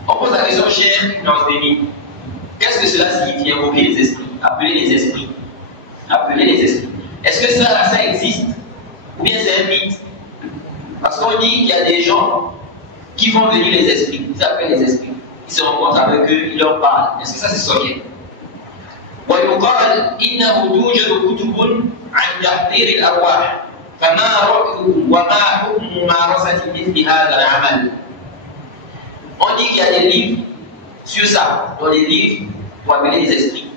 On pose la question au cheikh Ibn Uthaymin. Qu'est-ce que cela signifie, invoquer les esprits? Appeler les esprits. Appeler les esprits. Est-ce que ça existe? Ou bien c'est un mythe? Parce qu'on dit qu'il y a des gens qui vont venir les esprits, ils appellent les esprits. Ils se rencontrent avec eux, ils leur parlent. Est-ce que ça c'est soqué? ويقال إنه توجد كتب عن تحضير الأرواح فما رأيكم وما حكم ممارسة مثل هذا العمل. On dit qu'il y a des livres sur ça, dans les livres pour appeler les esprits.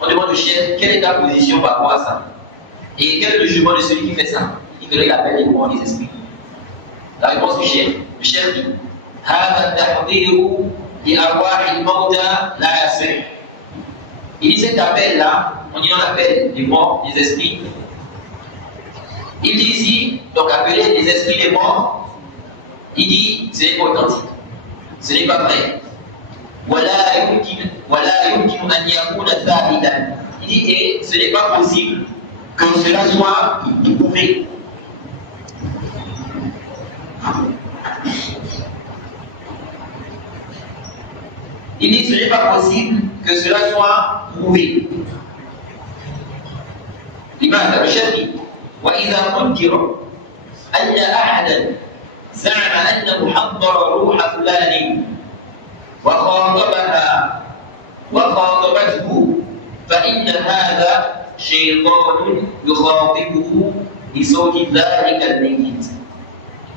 On demande au chef quelle est ta position par rapport à ça. Et quel est le jugement de celui qui fait ça? Il faudrait qu'il appelle les esprits. La réponse du chef. Le chef dit هذا التحضير لأرواح الموتى لا يصح. Il dit cet appel-là, on dit on appelle les morts, les esprits. Il dit ici, donc appeler les esprits les morts, il dit ce n'est pas authentique, ce n'est pas vrai. ولا يمكن أن يكون ثابتا. Il dit et ce n'est pas possible que cela soit prouvé. Il dit ce n'est pas possible que cela soit prouvé. لماذا؟ بشرط وإذا قدر أن أحدا زعم أنه حضر روح فلان وخاطبته فإن هذا شيطان يخاطبه بصوت ذلك الميت.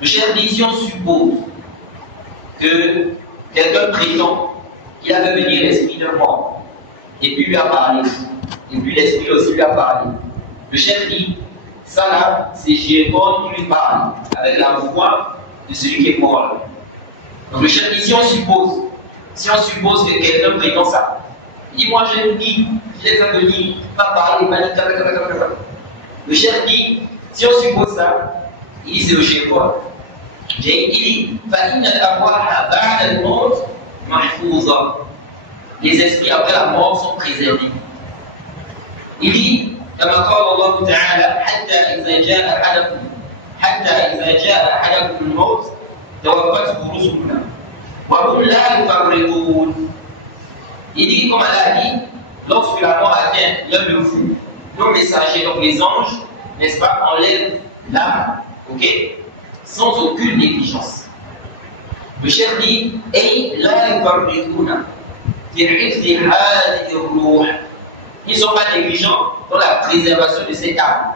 Le chef dit, si on suppose que quelqu'un prétend qu'il a fait venir l'esprit d'un mort et puis lui a parlé, et puis l'esprit aussi lui a parlé, le chef dit, ça là, c'est Shaitan qui lui parle avec la voix de celui qui est mort. Donc le chef dit, si on suppose que quelqu'un prétend ça, il dit, moi je l'ai fait venir, pas parler, pas dire, le chef dit, si on suppose ça, il dit, c'est le Shaitan. Il dit, فَإِنَّ الْأَرْوَاحَ بَعْدَ الْمَوْتِ مَحْفُوظَةٌ. Les esprits après la mort sont préservés. Il dit, كما قال الله تعالى حتى إذا جاء أحدكم الموت توفته رسلنا وهم لا يفرطون. Il dit, comme Allah a dit, lorsque la mort atteint l'un de vous, nos messagers, donc les anges, n'est-ce pas, enlèvent l'âme, ok, sans aucune négligence. Le chef dit, ils ne sont pas négligents dans la préservation de cette âme.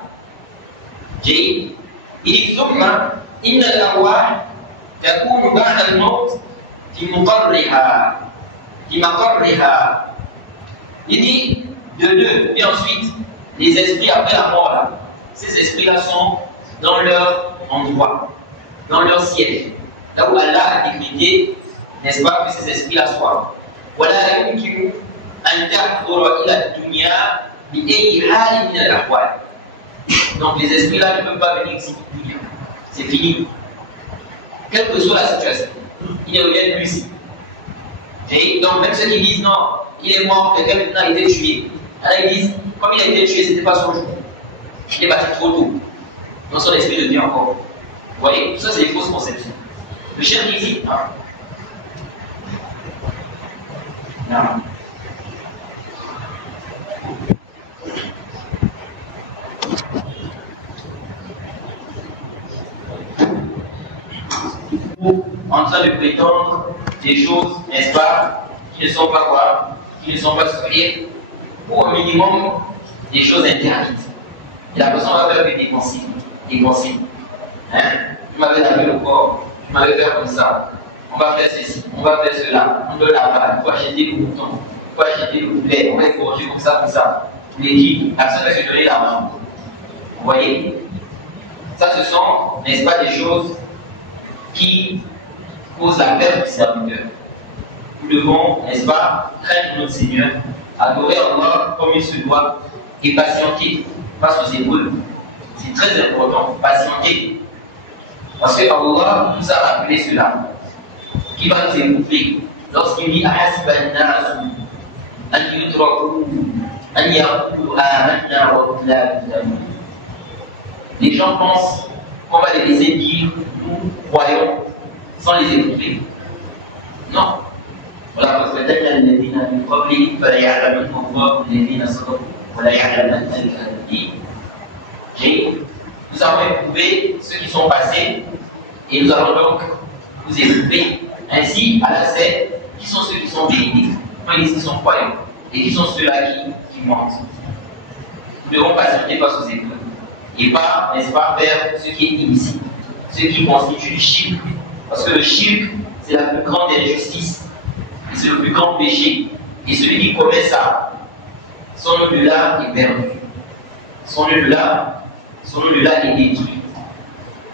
Il dit, إن الأرواح تكون بعد الموت في مقرها. Il dit de deux, et ensuite les esprits après la mort là, ces esprits-là sont dans leur endroit, dans leur siège, là où Allah a décrété, n'est-ce pas, que ces esprits-là soient. ولا يمكن أن تحضر إلى الدنيا بأي حال من الأحوال. Donc les esprits-là ne peuvent pas venir ici. C'est fini. Quelle que soit la situation, ils ne reviennent plus ici. Et donc, même ceux qui disent non, il est mort, quelqu'un a été tué. Alors ils disent, comme il a été tué, ce n'était pas son jour. Il est parti trop tôt. Donc son esprit devient encore. Vous voyez, tout ça, c'est des fausses conceptions. Le chef qui dit, non. En train de prétendre des choses, n'est-ce pas, qui ne sont pas quoi, qui ne sont pas supérieures, ou au minimum des choses interdites. Et la personne va faire des pensées. Hein? Tu m'avais lavé le corps, tu m'avais fait comme ça, on va faire ceci, on va faire cela, on doit laver, il faut acheter le bouton, il faut acheter le poulet, on va égorger comme ça. Vous les dites, la personne va se donner l'argent. Vous voyez? Ça, ce sont, n'est-ce pas, des choses qui cause la perte du serviteur. Nous devons, n'est-ce pas, craindre notre Seigneur, adorer Allah comme il se doit et patienter face aux épreuves. C'est très important, patienter. Parce que Allah nous a rappelé cela. Qui va nous éprouver lorsqu'il dit Ahasban nasu an yutraku an yaqulu amanna wa hum la yuftanun. Les gens pensent qu'on va les laisser dire nous croyons sans les éprouver. Non. Voilà, parce que nous avons éprouvé ceux qui sont passés et nous allons donc vous éprouver. Ainsi, Allah sait qui sont ceux qui sont véridiques, qui sont croyants, et qui sont ceux-là qui mentent. Nous devons patienter face aux épreuves et pas, n'est-ce pas, faire ce qui est illicite, ce qui constitue le shirk. Parce que le shirk, c'est la plus grande injustice, et c'est le plus grand péché. Et celui qui commet ça, son au-delà est perdu. Son au-delà est détruit.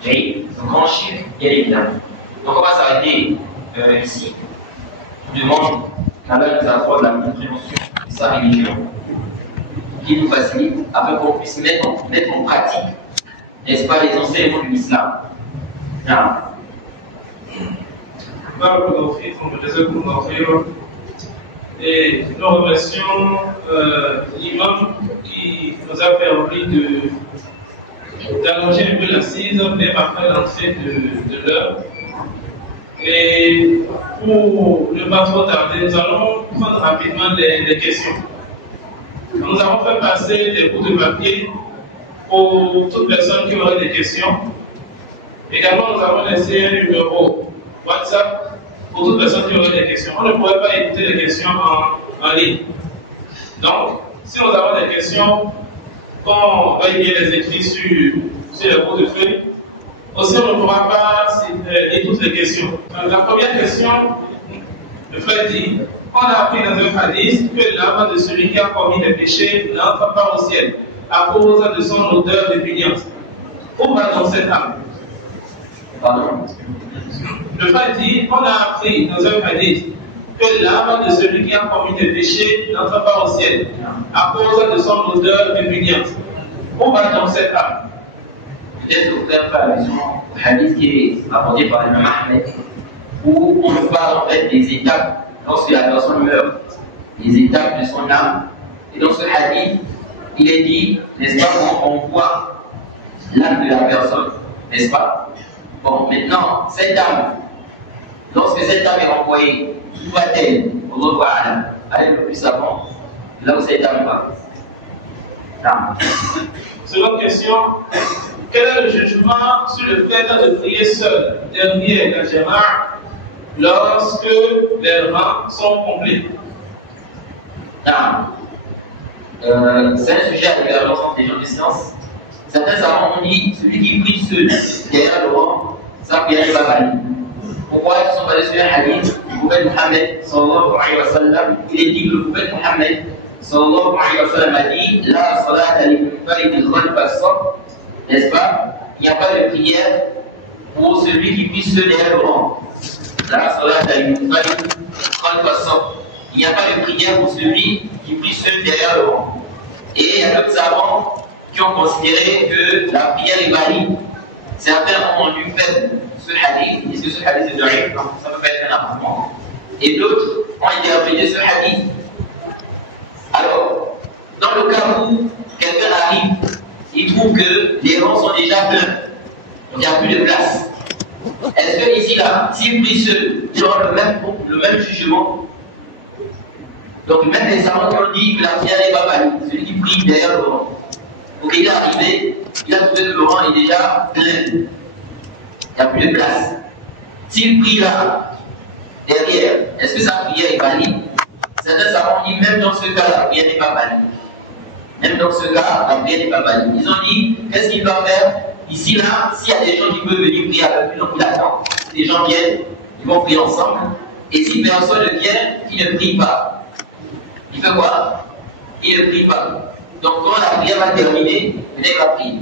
C'est un grand shirk, bien évidemment. Donc on va s'arrêter ici. On demande qu'Allah nous accorde la compréhension de sa religion, qui nous facilite, afin qu'on puisse mettre en pratique, n'est-ce pas, les enseignements de l'islam. Et nous remercions l'imam qui nous a permis d'allonger un peu l'assise, même après l'entrée de l'heure. Et pour ne pas trop tarder, nous allons prendre rapidement les questions. Nous avons fait passer des bouts de papier pour toutes personnes qui auraient des questions. Également, nous avons laissé un numéro WhatsApp pour toutes personnes qui auraient des questions. On ne pourrait pas écouter les questions en ligne. Donc, si nous avons des questions, on va bien les écrire sur les bouts de feuilles. Aussi, on ne pourra pas lire toutes les questions. La première question, le frère dit, on a appris dans un hadith que l'âme de celui qui a commis des péchés n'entre pas au ciel à cause de son odeur répugnante. Où va donc cette âme? Pardon. Le frère dit, on a appris dans un hadith que l'âme de celui qui a commis des péchés n'entre pas au ciel à cause de son odeur répugnante. Où va donc cette âme? Peut-être que vous frère fait allusion au hadith qui est rapporté par l'imam Ahmed, où on nous parle en fait des étapes lorsque la personne meurt, les étapes de son âme. Et dans ce hadith, il est dit, n'est-ce pas, qu'on voit l'âme de la personne, n'est-ce pas? Bon, maintenant, cette âme, lorsque cette âme est renvoyée, où va-t-elle? Au revoir. aller le plus avant, là où ça est arrivé. Seconde question. Quel est le jugement sur le fait de prier seul derrière la jama'a lorsque les rangs sont complets? C'est un sujet à l'évaluation des gens de science. Certains savants ont dit celui qui prie seul derrière le rang, sa prière n'est pas valide. Pourquoi ils sont basés sur un hadith du prophète Mohammed sallallahu alayhi wa sallam? Il est dit que le prophète Mohammed sallallahu alayhi wa sallam a dit la salat al-munfarid al-ghalb as-saf, n'est-ce pas? Il n'y a pas de prière pour celui qui prie seul derrière le rang. La salat al-munfarid al-ghalb as-saf. Il n'y a pas de prière pour celui qui prie seul derrière le rang. Et il y a d'autres savants qui ont considéré que la prière est valide. Certains ont dû faire ce hadith, puisque ce hadith est d'origine, donc ça ne peut pas être un argument. Et d'autres ont interprété ce hadith. Alors, dans le cas où quelqu'un arrive, il trouve que les rangs sont déjà pleins, il n'y a plus de place. Est-ce que ici, là, s'il prie seul, il aura le même jugement? Donc, même les savants qui ont dit que la prière n'est pas valide, celui qui prie derrière le rang. Donc, il est arrivé, il a trouvé que le rang est déjà plein. Il n'y a plus de place. S'il prie là, derrière, est-ce que sa prière est valide? Certains savants ont dit, même dans ce cas, la prière n'est pas valide. Même dans ce cas, la prière n'est pas valide. Ils ont dit, qu'est-ce qu'il va faire? Ici, là, s'il y a des gens qui peuvent venir prier avec lui, donc il attend. Les gens viennent, ils vont prier ensemble. Et si personne ne vient, il ne prie pas. Il fait quoi? Il ne prie pas. Donc quand la prière va terminer, il n'est pas prié.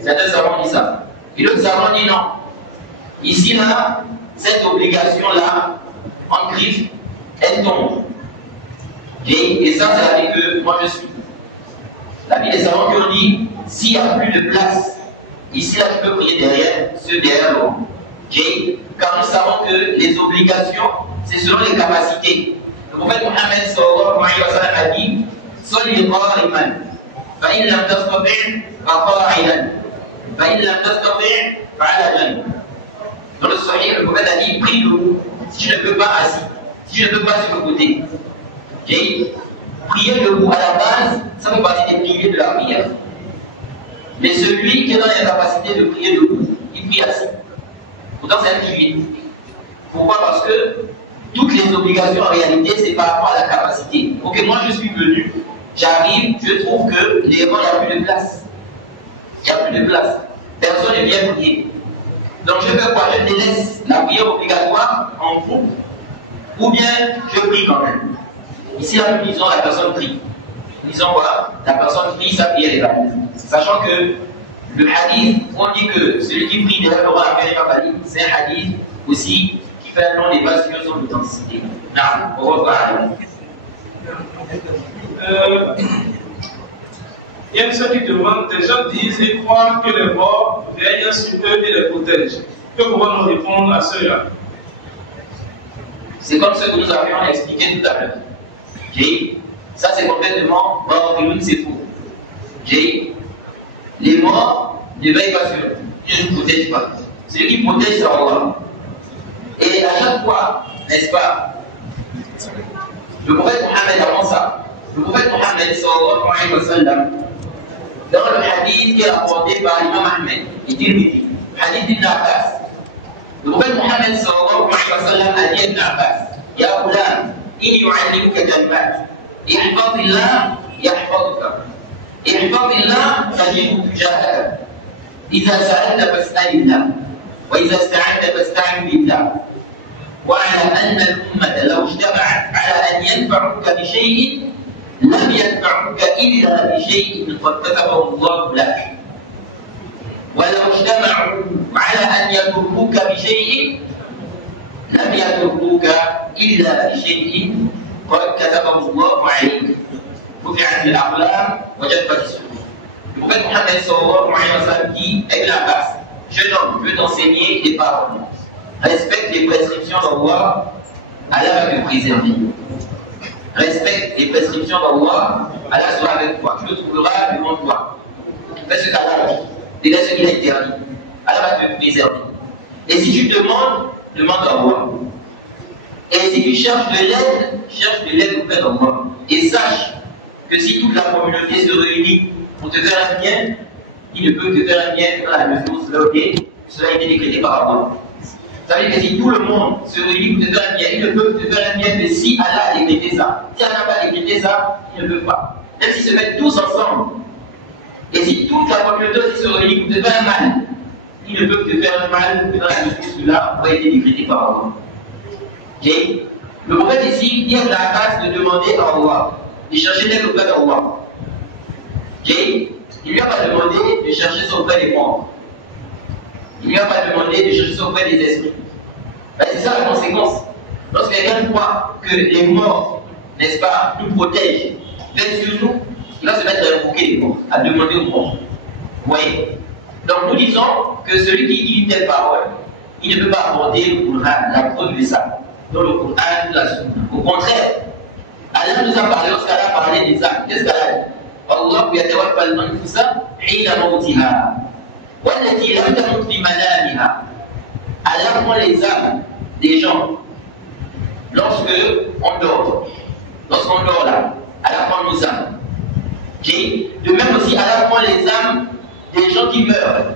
Certains savants disent ça. Et l'autre savant dit non. Ici, là, cette obligation-là, en griffe, elle tombe. Et ça, c'est la vie que moi je suis. La vie des savants qui ont dit, s'il n'y a plus de place, ici, là, tu peux prier derrière, ceux derrière le rang. Car nous savons que les obligations, c'est selon les capacités. Le prophète Mohammed sallallahu alayhi wa sallam a dit Salli qa'iman, fa in lam tastati' fa qa'idan, fa in lam tastati' fa 'ala janb. Dans le Sahih, le prophète a dit prie debout, si je ne peux pas assis, si je ne peux pas sur le côté. Prier debout à la base, ça fait partie des piliers de la prière. Mais celui qui est dans l'incapacité de prier debout, il prie assis. Pourtant, c'est un pilier. Pourquoi? Parce que toutes les obligations en réalité, c'est par rapport à la capacité. Ok, moi je suis venu, j'arrive, je trouve que les rangs, il n'y a plus de place. Il n'y a plus de place. Personne ne vient prier. Donc je fais quoi? Je délaisse la prière obligatoire en groupe, ou bien je prie quand même. Ici, là, nous disons la personne prie. Nous disons quoi? La personne prie, sa prière est valide. Sachant que le hadith, on dit que celui qui prie derrière le rang, la prière n'est pas valide, c'est un hadith aussi qui fait un nom des bases sur son authenticité. Non, au revoir. Il y a ceux qui demandent, des gens disent et croient que les morts veillent sur eux et les protègent. Que pouvons-nous répondre à ceux-là? C'est comme ce que nous avions expliqué tout à l'heure. Ça, c'est complètement mort et l'une, c'est faux. Les morts ne veillent pas sur eux. Ils ne protègent pas. Celui qui protège, c'est Allah. Et à chaque fois, n'est-ce pas, le prophète Mohammed avant ça, le prophète Mohammed sallallahu alayhi wa sallam, dans le hadith qui est rapporté par l'imam Ahmed, il dit le hadith d'Ibn Abbas. Le prophète Mohammed sallallahu alayhi wa sallam a dit à Ibn Abbas, Ya Ghulam, inni yu'allimuka kalimat, ihfazillah yahfazuka, ihfazillah tajidhu tujahaka, idha sa'alta fas'alillah, wa idha ista'anta fasta'in billah. وعلى أن الأمة لو اجتمعت على أن ينفعوك بشيء لم ينفعوك إلا بشيء قد كتبه الله لك ولو اجتمعوا على أن يضروك بشيء لم يضروك إلا بشيء قد كتبه الله عليك رفعت الأقلام وجفت الصحف. Le prophète Mohammed sallallahu alayhi wa sallam dit avec la base, jeune homme, je veux t'enseigner des paroles. Respecte les prescriptions d'Allah, Allah va te préserver. Respecte les prescriptions d'Allah, Allah sera avec toi. Tu le trouveras devant toi. Fais ce qu'Allah dit. Dégage ce qu'il a interdit. Allah va te préserver. Et si tu demandes, demande à Allah. Et si tu cherches de l'aide, cherche de l'aide auprès d'Allah. Et sache que si toute la communauté se réunit pour te faire un bien, il ne peut te faire un bien dans la mesure où cela a été décrété par Allah. Ça veut dire que si tout le monde se réunit pour te faire un bien, ils ne peuvent te faire un bien que si Allah a décrété ça. Si Allah n'a pas décrété ça, ils ne peuvent pas. Même s'ils se mettent tous ensemble, et si toute la communauté se réunit pour te faire un mal, ils ne peuvent te faire un mal que dans la mesure où cela a été décrété par Allah. Okay? Le prophète ici, il y a la grâce de demander à Allah, de chercher l'aide auprès d'Allah. Okay? Il ne lui a pas demandé de chercher ça auprès des morts. Il ne lui a pas demandé de chercher ça auprès des esprits. Ben, c'est ça la conséquence. Lorsque quelqu'un croit que les morts, n'est-ce pas, nous protègent, viennent sur nous, il va se mettre à invoquer les morts, à demander aux morts. Vous voyez? Donc nous disons que celui qui dit une telle parole, il ne peut pas apporter le Coran, la preuve de ça. Dans le Coran, la Sunna. Au contraire, Allah nous a parlé, lorsqu'Allah a parlé des âmes, qu'est-ce qu'Allah a dit? Allah yatawaffa al-anfusa hina mawtiha wallati lam tamut fi manamiha. Allah prend les âmes des gens lorsque on dort. Lorsqu'on dort là, Allah prend nos âmes. Okay? De même aussi, Allah prend les âmes des gens qui meurent.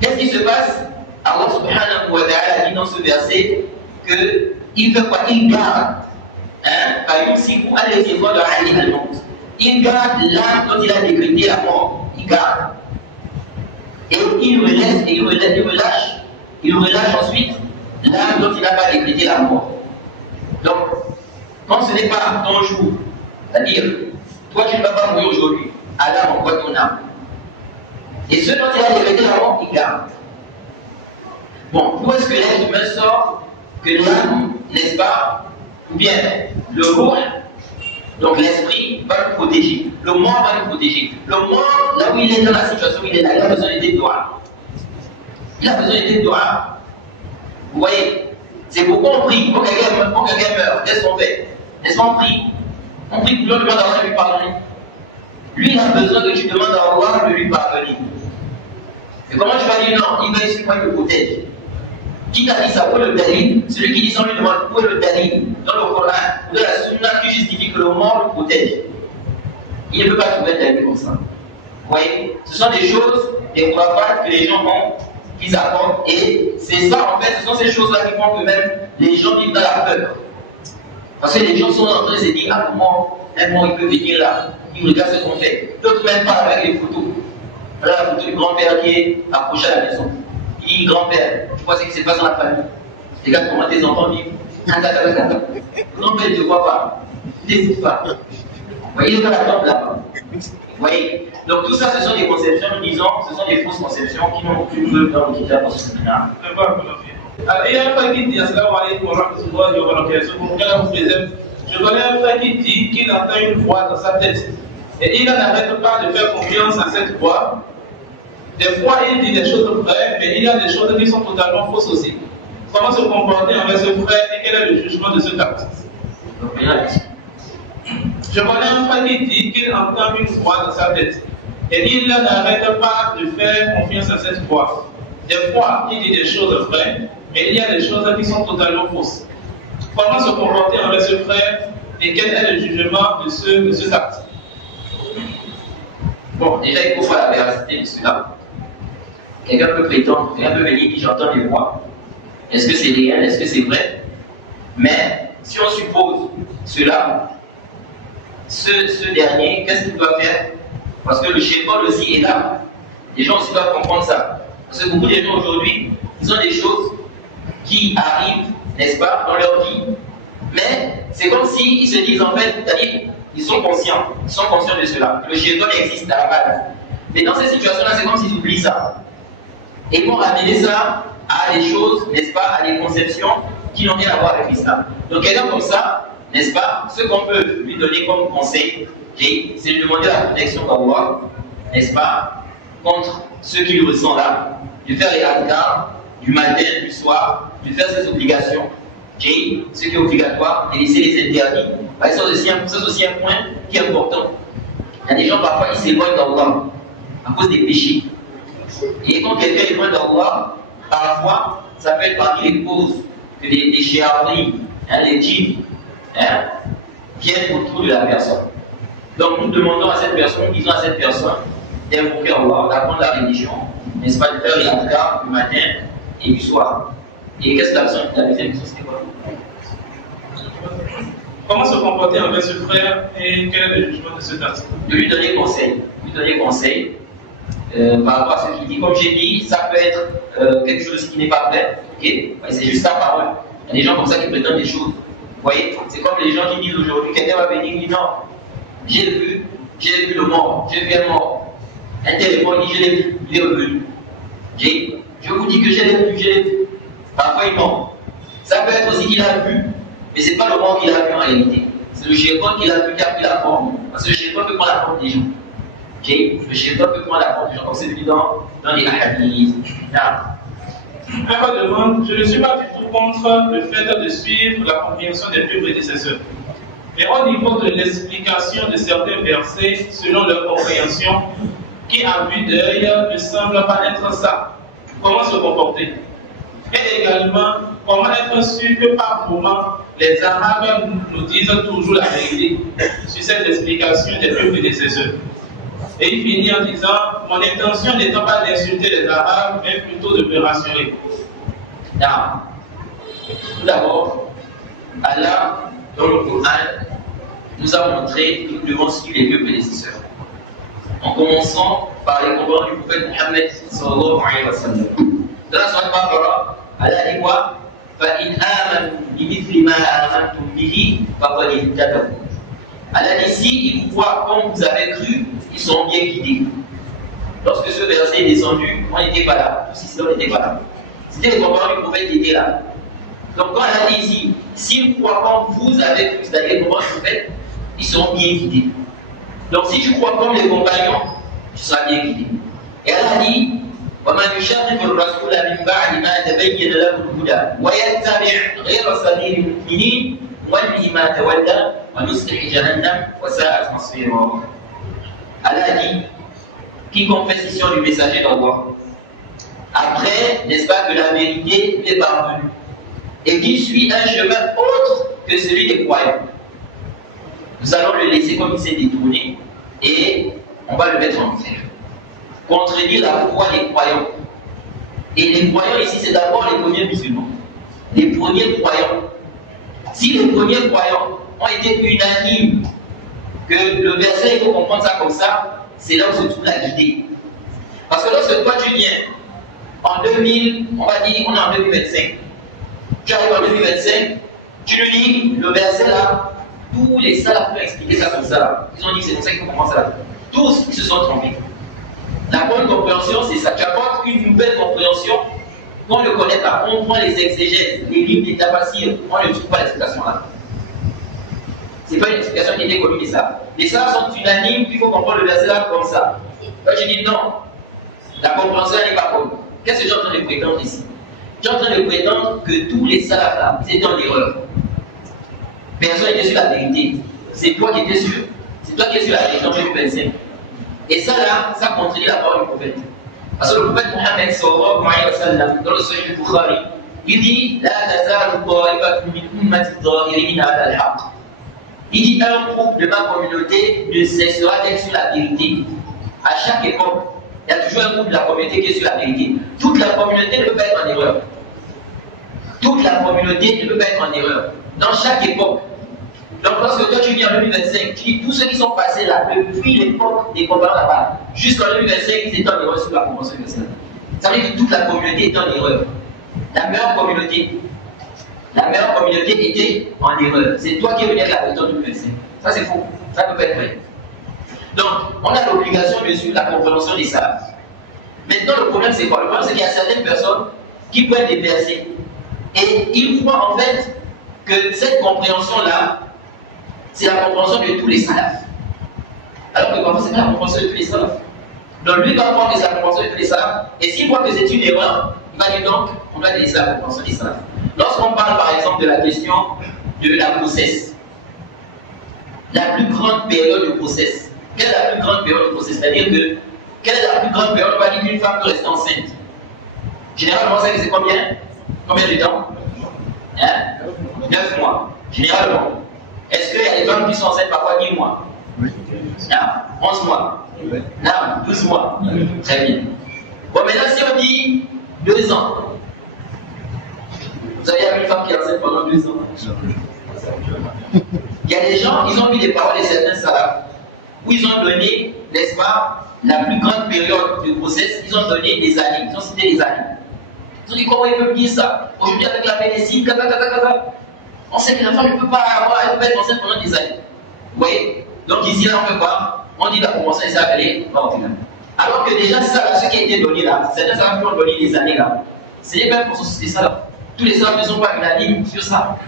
Qu'est-ce qui se passe? Allah subhanahu wa ta'ala dit dans ce verset qu'il fait quoi? Il garde. Il garde l'âme dont il a décrété la mort. Il garde. Et il relâche ensuite l'âme dont il n'a pas décrété la mort. Donc, quand ce n'est pas ton jour, c'est-à-dire, toi tu ne vas pas mourir aujourd'hui, Allah envoie ton âme. Et ce dont il a décrété la mort, il garde. Bon, d'où est-ce que l'être humain sort que l'âme, n'est-ce pas, ou bien le ruh, donc l'esprit, va nous protéger. Le mort va nous protéger. Le mort, là où il est dans la situation où il est là, il a besoin d'aider doigts. Il a besoin d'aider doigts. Vous voyez, c'est pourquoi on prie. Quand quelqu'un meurt, qu'est-ce qu'on fait? N'est-ce pas, on prie? On prie pour lui demander à Allah de lui pardonner. Lui, il a besoin que tu demandes à Allah de lui pardonner. Et comment tu vas dire non? Il va essayer de me protéger. Qui t'a dit ça? Pour le dalil, celui qui dit ça, on lui demande pour le dalil, dans le Coran, ou dans la Sunna, qui justifie que le mort le protège. Il ne peut pas trouver un dalil comme ça. Vous voyez? Ce sont des choses, des croyances que les gens ont, qu'ils apportent, et c'est ça, en fait, ce sont ces choses-là qui font que même les gens vivent dans la peur. Parce que les gens sont en train de se dire, ah, comment un mort il peut venir là? Ils regardent ce qu'on fait. D'autres même pas avec les photos. Voilà la photo du grand-père qui est approché à la maison. Il dit, grand-père, tu vois ce qui se passe dans la famille. Regarde comment tes enfants vivent. Grand-père ne te voit pas. Il ne t'écoute pas. Vous voyez, il est dans la tombe là-bas. Vous voyez? Donc tout ça, ce sont des conceptions, nous disons, ce sont des fausses conceptions qui n'ont aucune preuve dans le kitab pour ce final. Il y a un frère qui dit, assalamu alaikum wa rahmatullahi wa barakatuh. Je connais un frère qui dit qu'il entend une voix dans sa tête. Et il n'arrête pas de faire confiance à cette voix. Des fois, il dit des choses vraies, mais il y a des choses qui sont totalement fausses aussi. Comment se comporter envers ce frère et quel est le jugement de ce acte? Je connais un frère qui dit qu'il entend une voix dans sa tête. Et il n'arrête pas de faire confiance à cette voix. Des fois, il dit des choses vraies, mais il y a des choses qui sont totalement fausses. Comment se comporter envers ce frère et quel est le jugement de ce acte? Bon, déjà, il faut voir la véracité de cela. Quelqu'un peut prétendre, quelqu'un peut venir et dire j'entends des voix. Est-ce que c'est réel? Est-ce que c'est vrai? Mais si on suppose cela, ce dernier, qu'est-ce qu'il doit faire? Parce que le shaitan aussi est là. Les gens aussi doivent comprendre ça. Parce que beaucoup de gens aujourd'hui, ils ont des choses qui arrivent, n'est-ce pas, dans leur vie. Mais c'est comme s'ils se disent en fait, c'est-à-dire, ils sont conscients de cela. Le shaitan existe à la base. Mais dans ces situations-là, c'est comme s'ils oublient ça. Et ils vont ramener ça à des choses, n'est-ce pas, à des conceptions qui n'ont rien à voir avec l'islam. Donc quelqu'un comme ça, n'est-ce pas, ce qu'on peut lui donner comme conseil, c'est de demander la protection d'Allah, n'est-ce pas, contre ce qu'il ressent là, de faire les adhkar du matin, du soir, de faire ses obligations, ce qui est obligatoire, et laisser les interdits. C'est aussi un point qui est important. Il y a des gens parfois qui s'éloignent d'Allah à cause des péchés. Et quand quelqu'un est loin d'Allah, parfois, ça peut être parmi les causes que des chéaries, les djinns, viennent autour de la personne. Donc nous demandons à cette personne, nous disons à cette personne d'invoquer Allah, d'apprendre la religion, n'est-ce pas, de faire les adhkar du matin et du soir. Et qu'est-ce que la deuxième question, c'était quoi? Comment se comporter envers ce frère et quel est le jugement de cet article? De lui donner conseil, par rapport à ce qu'il dit. Comme j'ai dit, ça peut être quelque chose qui n'est pas vrai, okay? C'est juste ta parole. Il y a des gens comme ça qui prétendent des choses. Vous voyez, c'est comme les gens qui disent aujourd'hui, quelqu'un va venir, il dit non, j'ai vu le mort, j'ai vu un mort. Un téléphone, il dit je l'ai vu, il est revenu. Je vous dis que je l'ai vu. Parfois il ment. Ça peut être aussi qu'il a vu, mais ce n'est pas le mort qu'il a vu en réalité. C'est le shaitan qu'il a vu qui a pris la forme. Parce que le shaitan peut prendre la forme des gens. Le shaitan peut prendre la forme des gens, comme c'est venu dans les hadiths. Papa demande, je ne suis pas du tout contre le fait de suivre la compréhension des plus prédécesseurs. Mais au niveau de l'explication de certains versets, selon leur compréhension, qui à vue d'œil ne semble pas être ça, comment se comporter? Et également, comment être sûr que par moment, les Arabes nous disent toujours la vérité sur cette explication des plus prédécesseurs. Et il finit en disant, mon intention n'étant pas d'insulter les Arabes, mais plutôt de me rassurer. Tout d'abord, Allah, dans le Coran, nous a montré que nous devons suivre les deux prédécesseurs. En commençant par les compagnons du prophète Mohammed sallallahu alayhi wa sallam. Dans la Sourate Baqarah, Allah dit quoi? فَإِنْ آمَنُوا بِمِثْلِ مَا آمَنْتُمْ بِهِ فَقَدِ اهْتَدَوْا. Allah dit, s'ils croient comme vous avez cru, ils sont bien guidés. Lorsque ce verset est descendu, on n'était pas là. Tous ici, on n'était pas là. C'était les compagnons du prophète qui étaient là. Donc quand Allah dit ici, s'ils croient comme vous avez cru, c'est-à-dire les compagnons du prophète, ils seront bien guidés. Donc si tu crois comme les compagnons, tu seras bien guidé. Et Allah dit, وَمَنْ يُشَاقِقِ الرَّسُولَ مِنْ بَعْدِ مَا تَبَيَّنَ لَهُ الْهُدَى وَيَتَّبِعْ غَيْرَ سَبِيلِ الْمُؤْمِنِينَ نُوَلِّهِ مَا تَوَلَّى وَنُصْلِهِ جَهَنَّمَ وَسَاءَتْ مَصِيرًا. Allah dit, quiconque fait scission du messager d'Allah, après, n'est-ce pas, que la vérité est parvenue, et qu'il suit un chemin autre que celui des croyants, nous allons le laisser comme il s'est détourné et on va le mettre en enfer. Contredire la foi des croyants. Et les croyants ici, c'est d'abord les premiers musulmans. Les premiers croyants. Si les premiers croyants ont été unanimes que le verset, il faut comprendre ça comme ça, c'est là où se trouve la guidée. Parce que lorsque toi tu viens en 2000, on va dire, on est en 2025. Tu arrives en 2025, tu lui dis le verset là, tous les salafs ont expliqué ça comme ça. Ils ont dit que c'est comme ça qu'il faut commencer là. Tous, ils se sont trompés. La bonne compréhension, c'est ça. Tu apportes une nouvelle compréhension qu'on ne connaît pas. On prend les exégèses, les livres des tabassirs, on ne trouve pas l'explication là. Ce n'est pas une explication qui était connue des salafs. Les salafs sont unanimes, il faut comprendre le verset là comme ça. Moi je dis non, la compréhension n'est pas bonne. Qu'est-ce que j'ai en train de prétendre ici? J'ai en train de prétendre que tous les salafs là, ils étaient en erreur. Personne n'était sur la vérité. C'est toi qui étais sûr. C'est toi qui es sur la vérité en 2025. Et ça là, ça contredit la parole du prophète. Parce que le prophète Mohammed sallallahu alayhi wa sallam, dans le Sahih al-Bukhari, il dit La tazalu ta'ifatun min ummati dhahirina ala al-haqq. Il dit un groupe de ma communauté ne cessera d'être sur la vérité. À chaque époque, il y a toujours un groupe de la communauté qui est sur la vérité. Toute la communauté ne peut pas être en erreur. Toute la communauté ne peut pas être en erreur. Dans chaque époque. Donc lorsque toi tu viens en 2025, tu dis tous ceux qui sont passés là, depuis l'époque des compagnons là-bas, jusqu'en 2025, ils étaient en erreur sur la convention universelle. Ça veut dire que toute la communauté était en erreur. La meilleure communauté était en erreur. C'est toi qui es venu avec la vérité en 2025. Ça c'est faux. Ça ne peut pas être vrai. Donc, on a l'obligation de suivre la compréhension des salafs. Maintenant, le problème c'est quoi? Le problème c'est qu'il y a certaines personnes qui prennent des versets et ils croient en fait que cette compréhension-là, c'est la compréhension de tous les salafs. Alors que parfois, ce n'est pas la compréhension de tous les salafs. Donc lui va croire que c'est la compréhension de tous les salafs, et s'il croit que c'est une erreur, il va dire donc, on doit laisser la compréhension des salafs. Lorsqu'on parle par exemple de la question de la grossesse, la plus grande période de grossesse, quelle est la plus grande période de grossesse? C'est-à-dire que, quelle est la plus grande période? On va dire qu'une femme peut rester enceinte. Généralement, c'est combien? Combien de temps? 9 mois. Généralement. Est-ce qu'il y a des femmes qui sont enceintes parfois 10 mois? Oui. Non, 11 mois. Oui. Non, 12 mois. Très bien. Bon, maintenant, si on dit 2 ans, vous avez une femme qui est enceinte pendant 2 ans. Il y a des gens, ils ont mis des paroles de certains salafs où ils ont donné, n'est-ce pas, la plus grande période de grossesse, ils ont donné des années, ils ont cité des années. Ils ont dit comment ils peuvent dire ça? Aujourd'hui, avec la médecine, on sait que la femme ne peut pas être enceinte pendant des années. Vous voyez? Donc ici, là, on fait quoi? On dit la convention est appelée ordinaire. Alors que déjà, ça, là, ce qui a été donné là, certains salafs qui ont donné des années là, ce n'est pas pour société ça. Tous les salafs ne sont pas unanimes sur ça.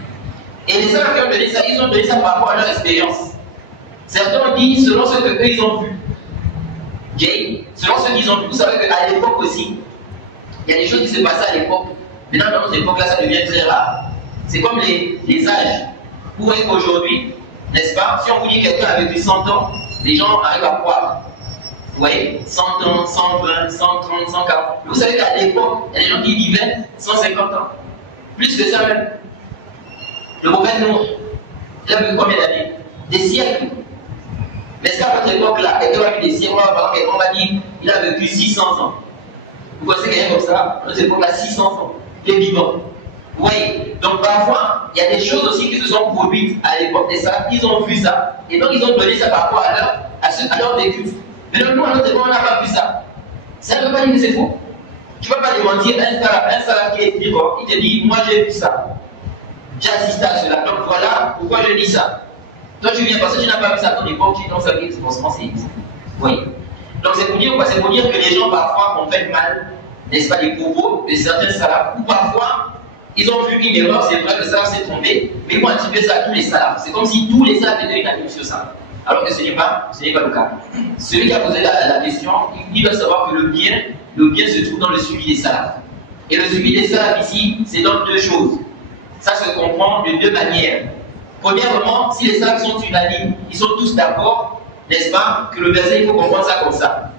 Et les salafs qui ont donné ça, ils ont donné ça par rapport à leur expérience. Certains ont dit selon ce qu'eux ils ont vu. Okay? Selon ce qu'ils ont vu. Vous savez qu'à l'époque aussi, il y a des choses qui se passaient à l'époque. Maintenant, dans notre époque là, ça devient très rare. C'est comme les âges. Vous voyez qu'aujourd'hui, n'est-ce pas, si on vous dit quelqu'un a vécu 100 ans, les gens arrivent à croire. Vous voyez, 100 ans, 120, 130, 140. Vous savez qu'à l'époque, il y a des gens qui vivaient 150 ans. Plus que ça même. Le prophète Nour, il a vécu combien d'années? Des siècles. Mais est-ce qu'à votre époque-là, quelqu'un a vécu des siècles, par exemple, quelqu'un va dire il a vécu 600 ans. Vous connaissez quelqu'un comme ça? À notre époque-là, 600 ans. Il est vivant. Vous voyez? Donc parfois, il y a des choses aussi qui se sont produites à l'époque de ça, ils ont vu ça, et donc ils ont donné ça par rapport à leur vécu. Mais donc nous, à notre époque, on n'a pas vu ça. Ça ne veut pas dire que c'est faux. Tu ne peux pas démentir un salaf qui est vivant, il te dit, moi j'ai vu ça. J'ai assisté à cela, donc voilà pourquoi je dis ça. Toi tu viens parce que tu n'as pas vu ça à ton époque, tu dis non, ça veut dire que c'est. Oui. Donc c'est pour dire quoi? C'est pour dire que les gens parfois ont fait mal, n'est-ce pas, les propos de certains salafs, ou parfois ils ont vu une erreur, c'est vrai que ça s'est trompé, mais ils vont attribuer ça à tous les salafs. C'est comme si tous les salafs étaient unanimes sur ça. Alors que ce n'est pas le cas. Celui qui a posé la question, il doit savoir que le bien se trouve dans le suivi des salafs. Et le suivi des salafs ici, c'est dans deux choses. Ça se comprend de deux manières. Premièrement, si les salafs sont unanimes, ils sont tous d'accord, n'est-ce pas, que le verset, il faut comprendre ça comme ça.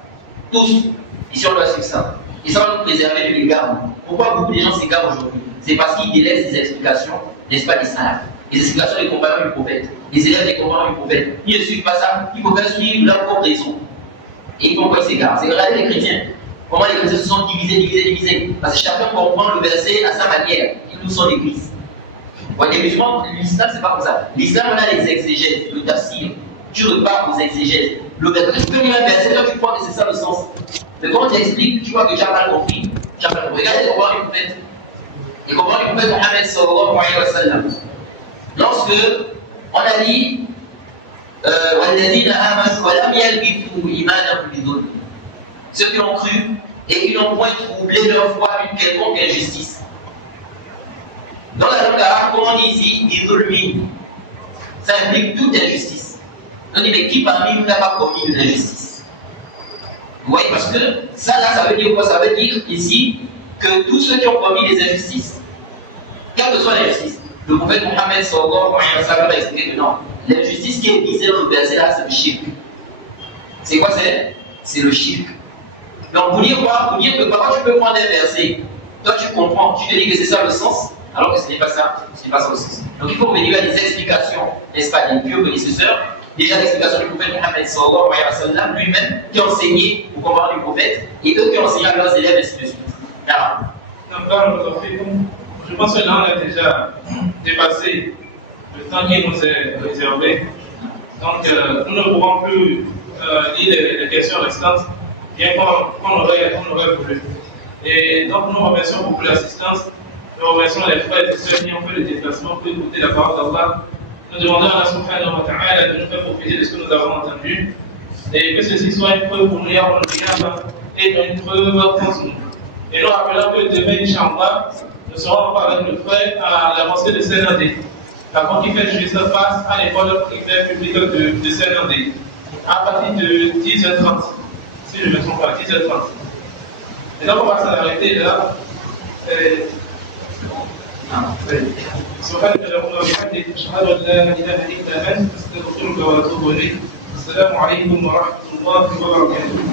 Tous, ici on doit suivre ça. Et ça va nous préserver de l'égard. Pourquoi beaucoup de gens s'égarent aujourd'hui? C'est parce qu'ils délaissent des explications, n'est-ce pas, des salafs. Les explications des compagnons du prophète, les élèves des compagnons du prophète. Ils ne suivent pas ça, ils peuvent suivre leur propre raison. Et ils font quoi, ils s'égarent? C'est regarder les chrétiens. Comment les chrétiens se sont divisés. Parce que chacun comprend le verset à sa manière. Ils nous sont l'église. Les musulmans, l'islam, c'est pas comme ça. L'islam, on a les exégèses, le tafsir. Tu repars aux exégèses. Le verset, tu peux lire un verset, toi tu crois que c'est ça le sens. Mais quand tu expliques, tu vois que tu as mal compris. Regardez les compagnons du prophète. Les compagnons du prophète Mohammed sallallahu alayhi wa sallam. Lorsque on a dit ceux qui ont cru et ils n'ont point troublé leur foi d'une quelconque injustice. Dans la langue arabe, comme on dit ici, ça implique toute injustice. On dit, mais qui parmi nous n'a pas commis une injustice? Vous voyez, parce que ça là, ça veut dire quoi? Ça veut dire ici que tous ceux qui ont commis des injustices, quelle que soit l'injustice, le prophète Mohammed sallallahu alayhi wa sallam a expliqué que non, l'injustice qui est visée dans le verset là, c'est le shirk. C'est quoi? C'est le shirk. Donc pour dire quoi? Pour dire que parfois tu peux prendre un verset, toi tu comprends, tu te dis que c'est ça le sens, alors que ce n'est pas ça, le sens. Donc il faut revenir à des explications, n'est-ce pas, des pieux prédécesseurs, déjà l'explication du prophète Mohammed sallallahu alayhi wa sallam lui-même, qui a enseigné au compagnons du prophète, et eux qui ont enseigné à leurs élèves, ainsi de suite. Je pense que là, on a déjà dépassé le temps qui nous est réservé. Donc, nous ne pourrons plus lire les questions restantes, bien qu'on aurait voulu. Et donc, nous remercions beaucoup l'assistance, nous remercions les frères et ceux qui ont fait le déplacement pour écouter la parole d'Allah. Nous demandons à Allah subhanahu wa ta'ala de nous faire profiter de ce que nous avons entendu, et que ceci soit une preuve pour nous, et une preuve contre nous. Et nous rappelons que demain, Inch'Allah, nous serons avec le frère à la mosquée de Saint-André. Par contre, il fait juste face à l'école primaire publique de Saint-André, à partir de 10h30, si je ne me trompe pas, 10h30. Et donc, on va s'arrêter là. سبحانك اللهم وبحمدك أشهد أن لا إله إلا أنت أستغفرك وأتوب إليك. السلام عليكم ورحمة الله وبركاته.